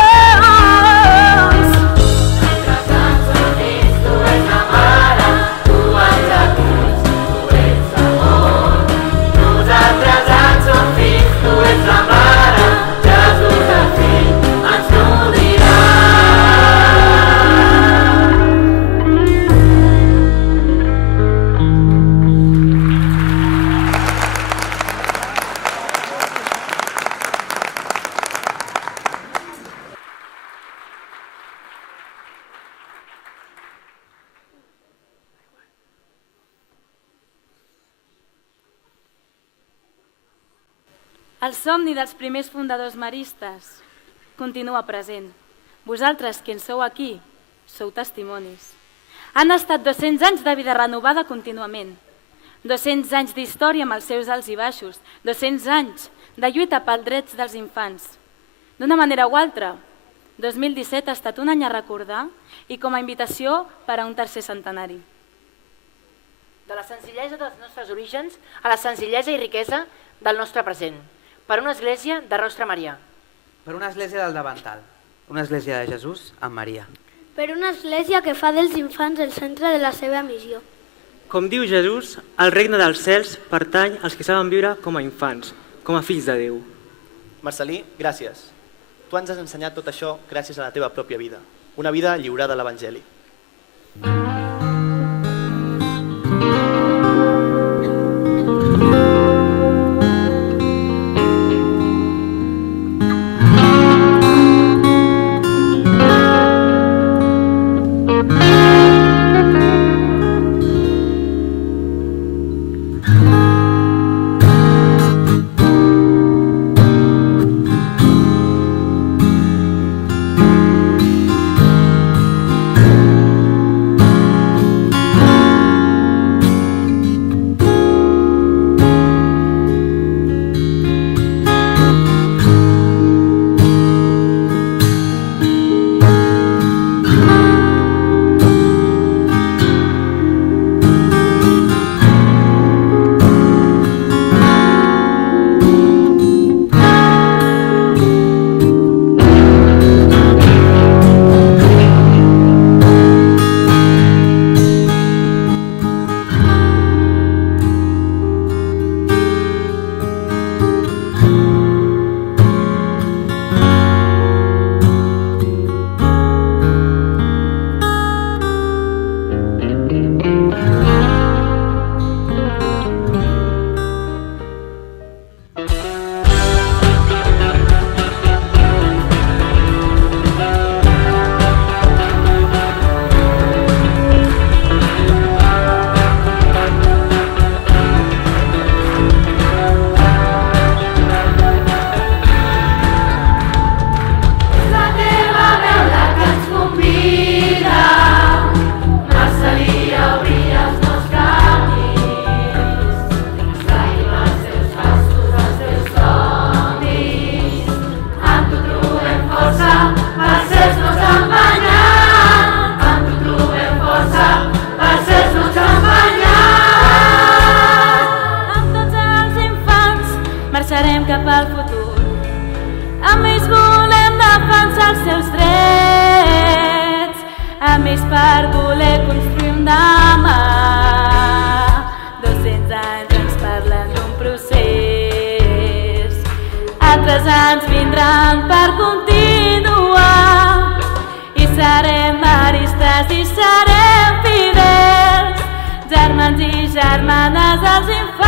El somni dels primers fundadors maristes continua present. Vosaltres, que en sou aquí, sou testimonis. Han estat 200 anys de vida renovada contínuament, 200 anys d'història amb els seus alts i baixos, 200 anys de lluita pels drets dels infants. D'una manera o altra, 2017 ha estat un any a recordar i com a invitació per a un tercer centenari. De la senzillesa dels nostres orígens a la senzillesa i riquesa del nostre present, per una església de rostre marià. Per una església del davantal, una església de Jesús amb Maria. Per una església que fa dels infants el centre de la seva missió. Com diu Jesús, el regne dels cels pertany als que saben viure com a infants, com a fills de Déu. Marcelí, gràcies. Tu ens has ensenyat tot això gràcies a la teva pròpia vida, una vida lliurada a l'Evangeli. marxarem cap al futur. Amb ells volem defensar els seus drets, amb ells per voler construir un demà. 200 anys ens parlen d'un procés, altres anys vindran per continuar, i serem maristes i serem fidels, germans i germanes als infants.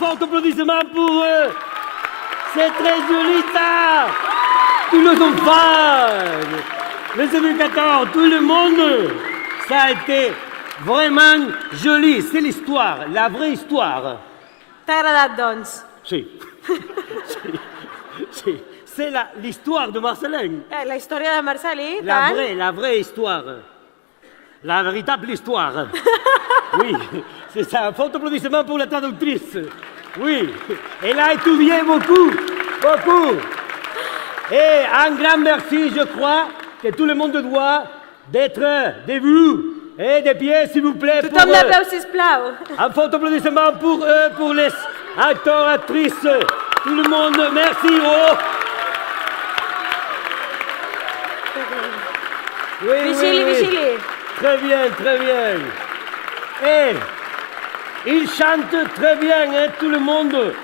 fort applaudissement pour eux. C'est très joli ça. Tous nos enfants, les éducateurs, tout le monde. Ça a été vraiment joli. C'est l'histoire, la vraie histoire. T'ha agradat, doncs? Sí. Sí. C'est l'histoire de Marcelin. La història de Marcel·lí, La tant? la vraie histoire. La véritable histoire. Oui, c'est ça. Un fort applaudissement pour la traductrice. Oui, elle a étudié beaucoup, beaucoup. Et un grand merci, je crois, que tout le monde doit d'être debout et de pied, s'il vous plaît. Tothom de peu, sisplau. Un fort applaudissement pour eux, pour les acteurs, actrices. Tout le monde, merci. Oh. Oui, Vigili, vigili. Très bien, très bien. Et il chante très bien, hein, tout le monde.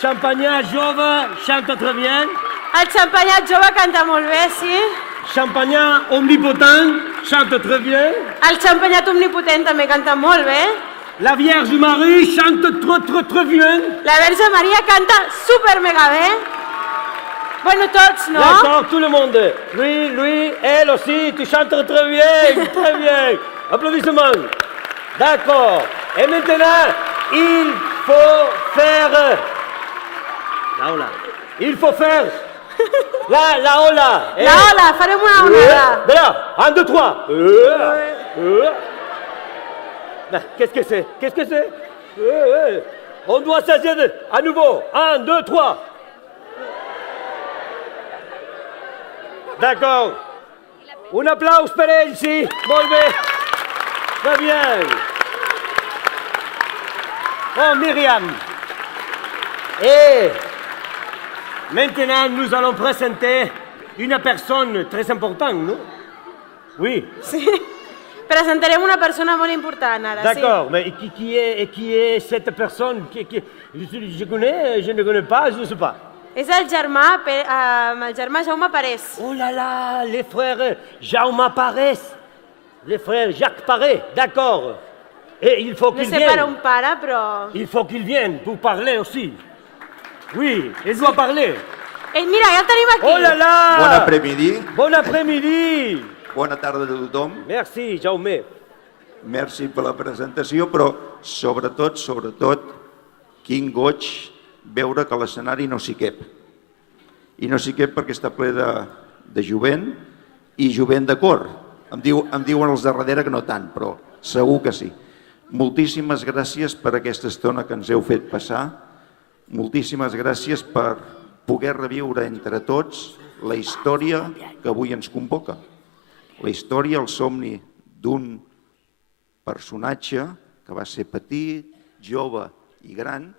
Champagnat jove chante très bien. El xampanyat jove canta molt bé, sí? Champagnat omnipotent chante très bien. El xampanyat omnipotent també canta molt bé. La Vierge Marie chante très bien. La Verge Maria canta super mega bé. Bueno, tots, no? D'accord, tout le monde. Lui, elle aussi, tu chantes très bien, très bien. Applaudissements. D'accord. Et maintenant, il faut faire... La ola. Il faut faire... La ola. La ola, farem una onada. Voilà, 1, 2, 3. Qu'est-ce que c'est? Qu'est-ce que c'est? On doit s'agir à nouveau. 1, 2, 3. D'accord. Un applaus per ell, sí. Molt bé. Très bien. Oh, Myriam. Et maintenant, nous allons présenter une personne très importante, non? Oui. Sí. Presentarem una persona molt important ara, D'accord, mais qui est cette personne? Je connais, je ne connais pas, je ne sais pas. És el germà Jaume Parés. Oh là là, les frères Jaume Parés. Les frères Jacques Paré, d'accord. Et il faut qu'ils viennent. No sé per on viennent. para, però... Il faut qu'ils viennent pour parler aussi. Oui, il doit parler. Mira, ja el tenim aquí. Oh là là! Bon après-midi. Bon après-midi. Bona tarda a tothom. Merci, Jaume. Merci per la presentació, però sobretot, quin goig veure que l'escenari no s'hi cap. I no s'hi cap perquè està ple de jovent i jovent de cor. Em diuen els de darrere que no tant, però segur que sí. Moltíssimes gràcies per aquesta estona que ens heu fet passar. Moltíssimes gràcies per poder reviure entre tots la història que avui ens convoca. La història, el somni d'un personatge que va ser petit, jove i gran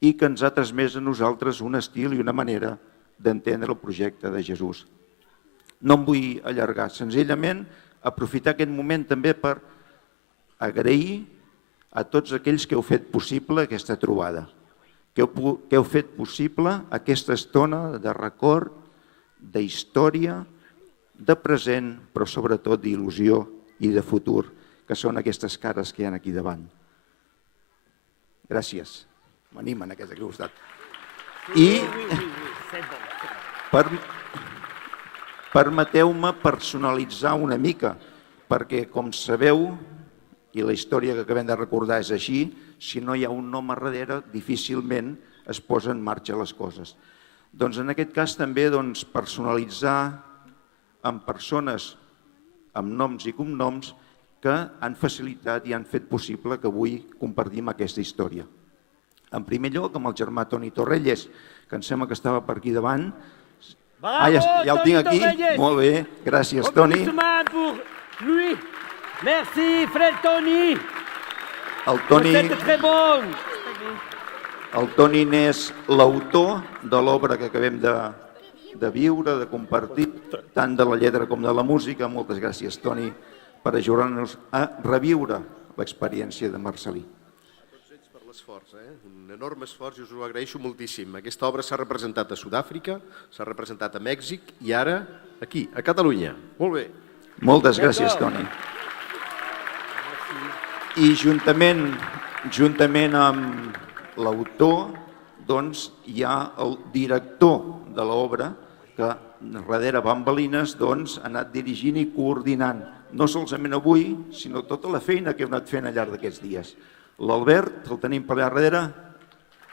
i que ens ha transmès a nosaltres un estil i una manera d'entendre el projecte de Jesús. No em vull allargar, senzillament aprofitar aquest moment també per agrair a tots aquells que heu fet possible aquesta trobada, que heu fet possible aquesta estona de record, d'història, de present, però sobretot d'il·lusió i de futur, que són aquestes cares que hi ha aquí davant. Gràcies. M'animen aquest aquí al costat. I permeteu-me personalitzar una mica, perquè, com sabeu, i la història que acabem de recordar és així, si no hi ha un nom a darrere, difícilment es posen en marxa les coses. Doncs en aquest cas també personalitzar amb persones amb noms i cognoms que han facilitat i han fet possible que avui compartim aquesta història. En primer lloc, amb el germà Toni Torrelles, que em sembla que estava per aquí davant. Ja el tinc aquí. Molt bé, gràcies, Toni. Merci, frère Toni. El Toni n'és l'autor de l'obra que acabem de viure, de compartir, tant de la lletra com de la música. Moltes gràcies, Toni, per ajudar-nos a reviure l'experiència de Marcel·lí. Per l'esforç, un enorme esforç i us ho agraeixo moltíssim. Aquesta obra s'ha representat a Sud-àfrica, s'ha representat a Mèxic i ara aquí, a Catalunya. Molt bé. Moltes gràcies, Toni. I juntament l'autor, doncs hi ha el director de l'obra que darrere bambalines doncs, ha anat dirigint i coordinant, no solament avui, sinó tota la feina que heu anat fent al llarg d'aquests dies. L'Albert, el tenim per allà darrere.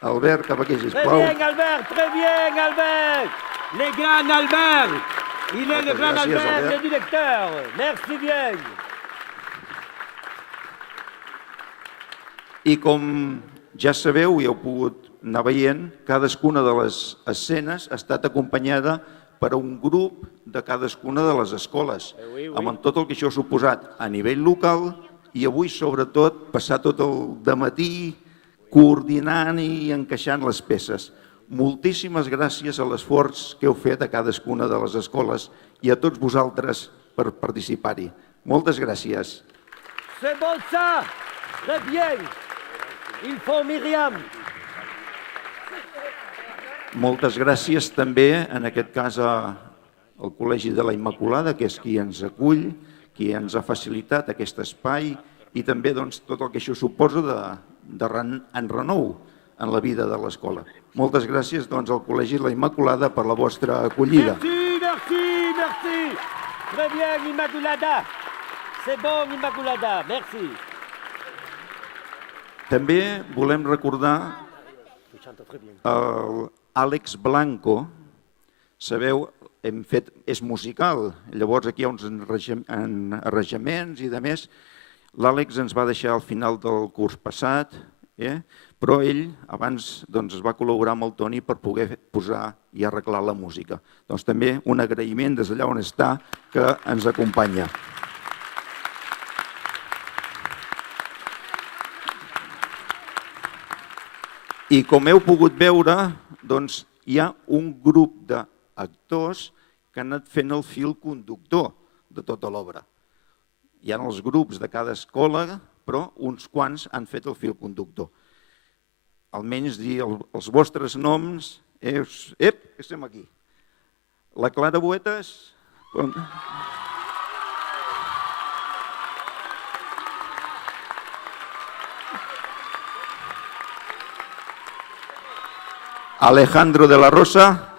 Albert, cap aquí, sisplau. Très bien, Albert, très bien, Albert. Le grand Albert. Il est le grand Albert, le directeur. Merci bien. I com ja sabeu i heu pogut anar veient, cadascuna de les escenes ha estat acompanyada per un grup de cadascuna de les escoles, amb tot el que això ha suposat a nivell local i avui, sobretot, passar tot el dematí coordinant i encaixant les peces. Moltíssimes gràcies a l'esforç que heu fet a cadascuna de les escoles i a tots vosaltres per participar-hi. Moltes gràcies. C'est bon ça. Très bien. Il faut Myriam. Moltes gràcies també, en aquest cas, al Col·legi de la Immaculada, que és qui ens acull, qui ens ha facilitat aquest espai i també tot el que això suposa en renou en la vida de l'escola. Moltes gràcies al Col·legi de la Immaculada per la vostra acollida. Merci. Très bien, Immaculada. C'est bon, Immaculada. Merci. També volem recordar l'Àlex Blanco. Sabeu, és musical, llavors aquí hi ha uns arranjaments i de més. L'Àlex ens va deixar al final del curs passat, però ell abans es va col·laborar amb el Toni per poder posar i arreglar la música. Doncs també un agraïment des d'allà on està que ens acompanya. I com heu pogut veure, hi ha un grup d'actors que han anat fent el fil conductor de tota l'obra. Hi ha els grups de cada escola, però uns quants han fet el fil conductor. Almenys dir els vostres noms. Que estem aquí. La Clara Boetes. Alejandro de la Rosa.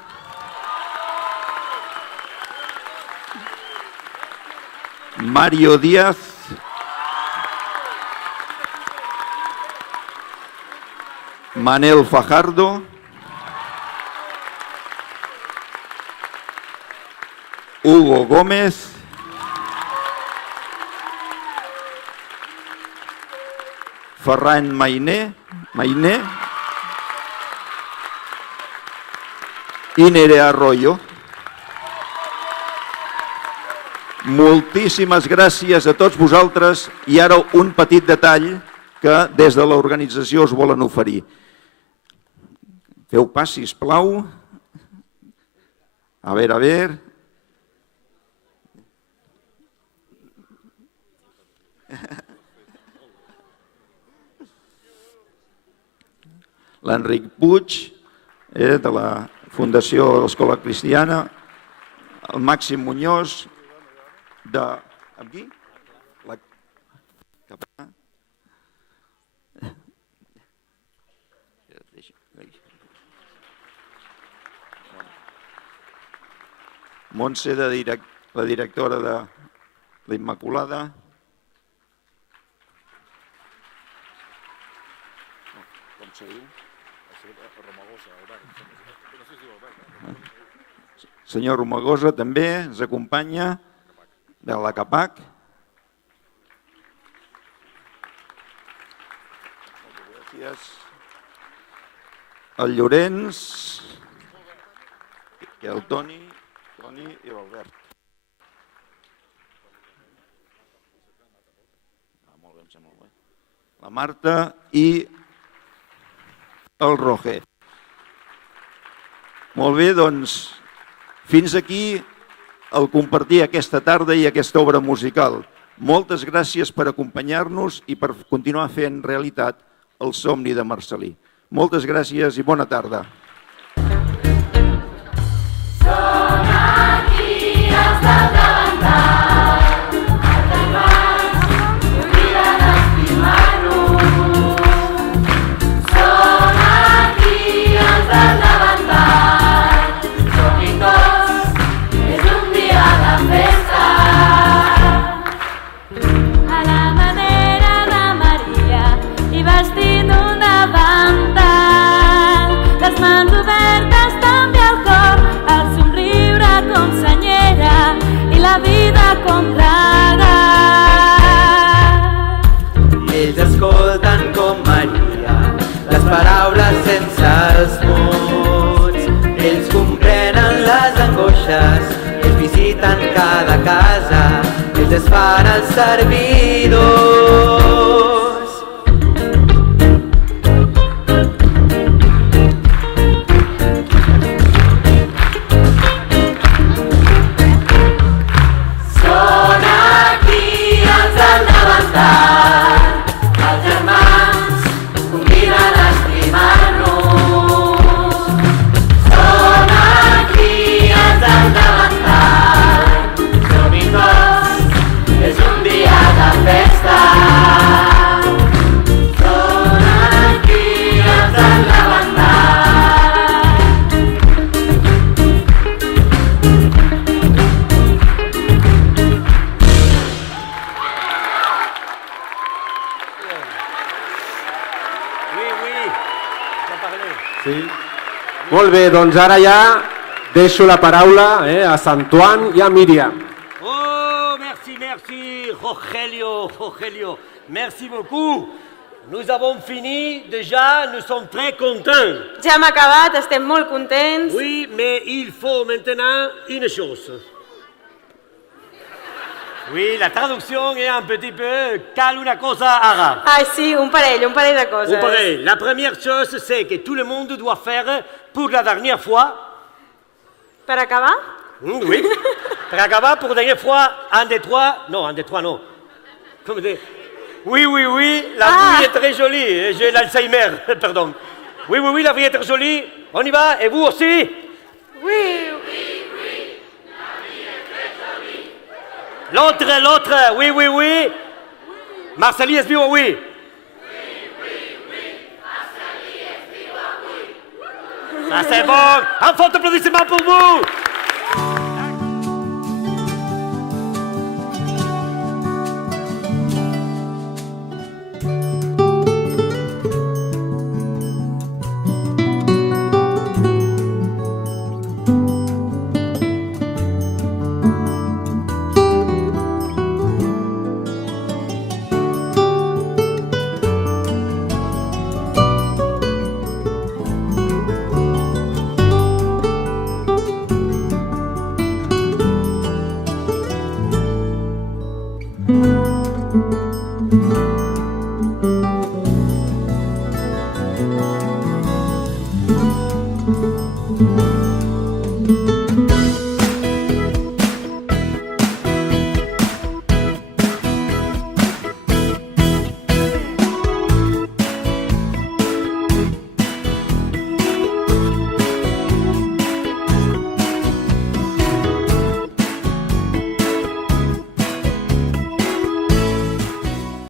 Mario Díaz. Manel Fajardo. Hugo Gómez. Ferran Mainé. I Nerea Arroyo. Moltíssimes gràcies a tots vosaltres i ara un petit detall que des de l'organització us volen oferir. Feu pas, sisplau. A veure. L'Enric Puig, de la Fundació de l'Escola Cristiana, el Màxim Muñoz, amb qui? Montse, la directora de la Immaculada. Com se diu? Senyor Romagosa també ens acompanya de la CAPAC. Gràcies. El Llorenç, i el Toni i l'Albert. Molt bé, em sembla bé. La Marta i el Roger. Molt bé, doncs, fins aquí el compartir aquesta tarda i aquesta obra musical. Moltes gràcies per acompanyar-nos i per continuar fent realitat el somni de Marcel·lí. Moltes gràcies i bona tarda. Som aquí els del davantal, arribats i obliden estimar-nos. Som Ells escolten com Maria les paraules sense els mots. Ells comprenen les angoixes, ells visiten cada casa, ells es fan els servidors. Molt bé, doncs ara ja deixo la paraula a Santuan i a Míriam. Oh, merci, merci, Rogelio, merci beaucoup. Nous avons fini, déjà, nous sommes très contents. Ja hem acabat, estem molt contents. Oui, mais il faut maintenant une chose. Oui, la traduction est un petit peu cal una cosa arabe. Ah, sí, un parell de coses. Un parell. La première chose, c'est que tout le monde doit faire pour la dernière fois. Per acabar? Oui. Per acabar, pour la dernière fois, un des trois. Non, un des trois, non. Comme des... Oui, la vie est très jolie. J'ai l'Alzheimer, pardon. Oui, la vie est très jolie. On y va, et vous aussi? Oui. L'autre, oui. Marceli es viu avui. Ça c'est bon. Un fort applaudissement pour vous. Thank you.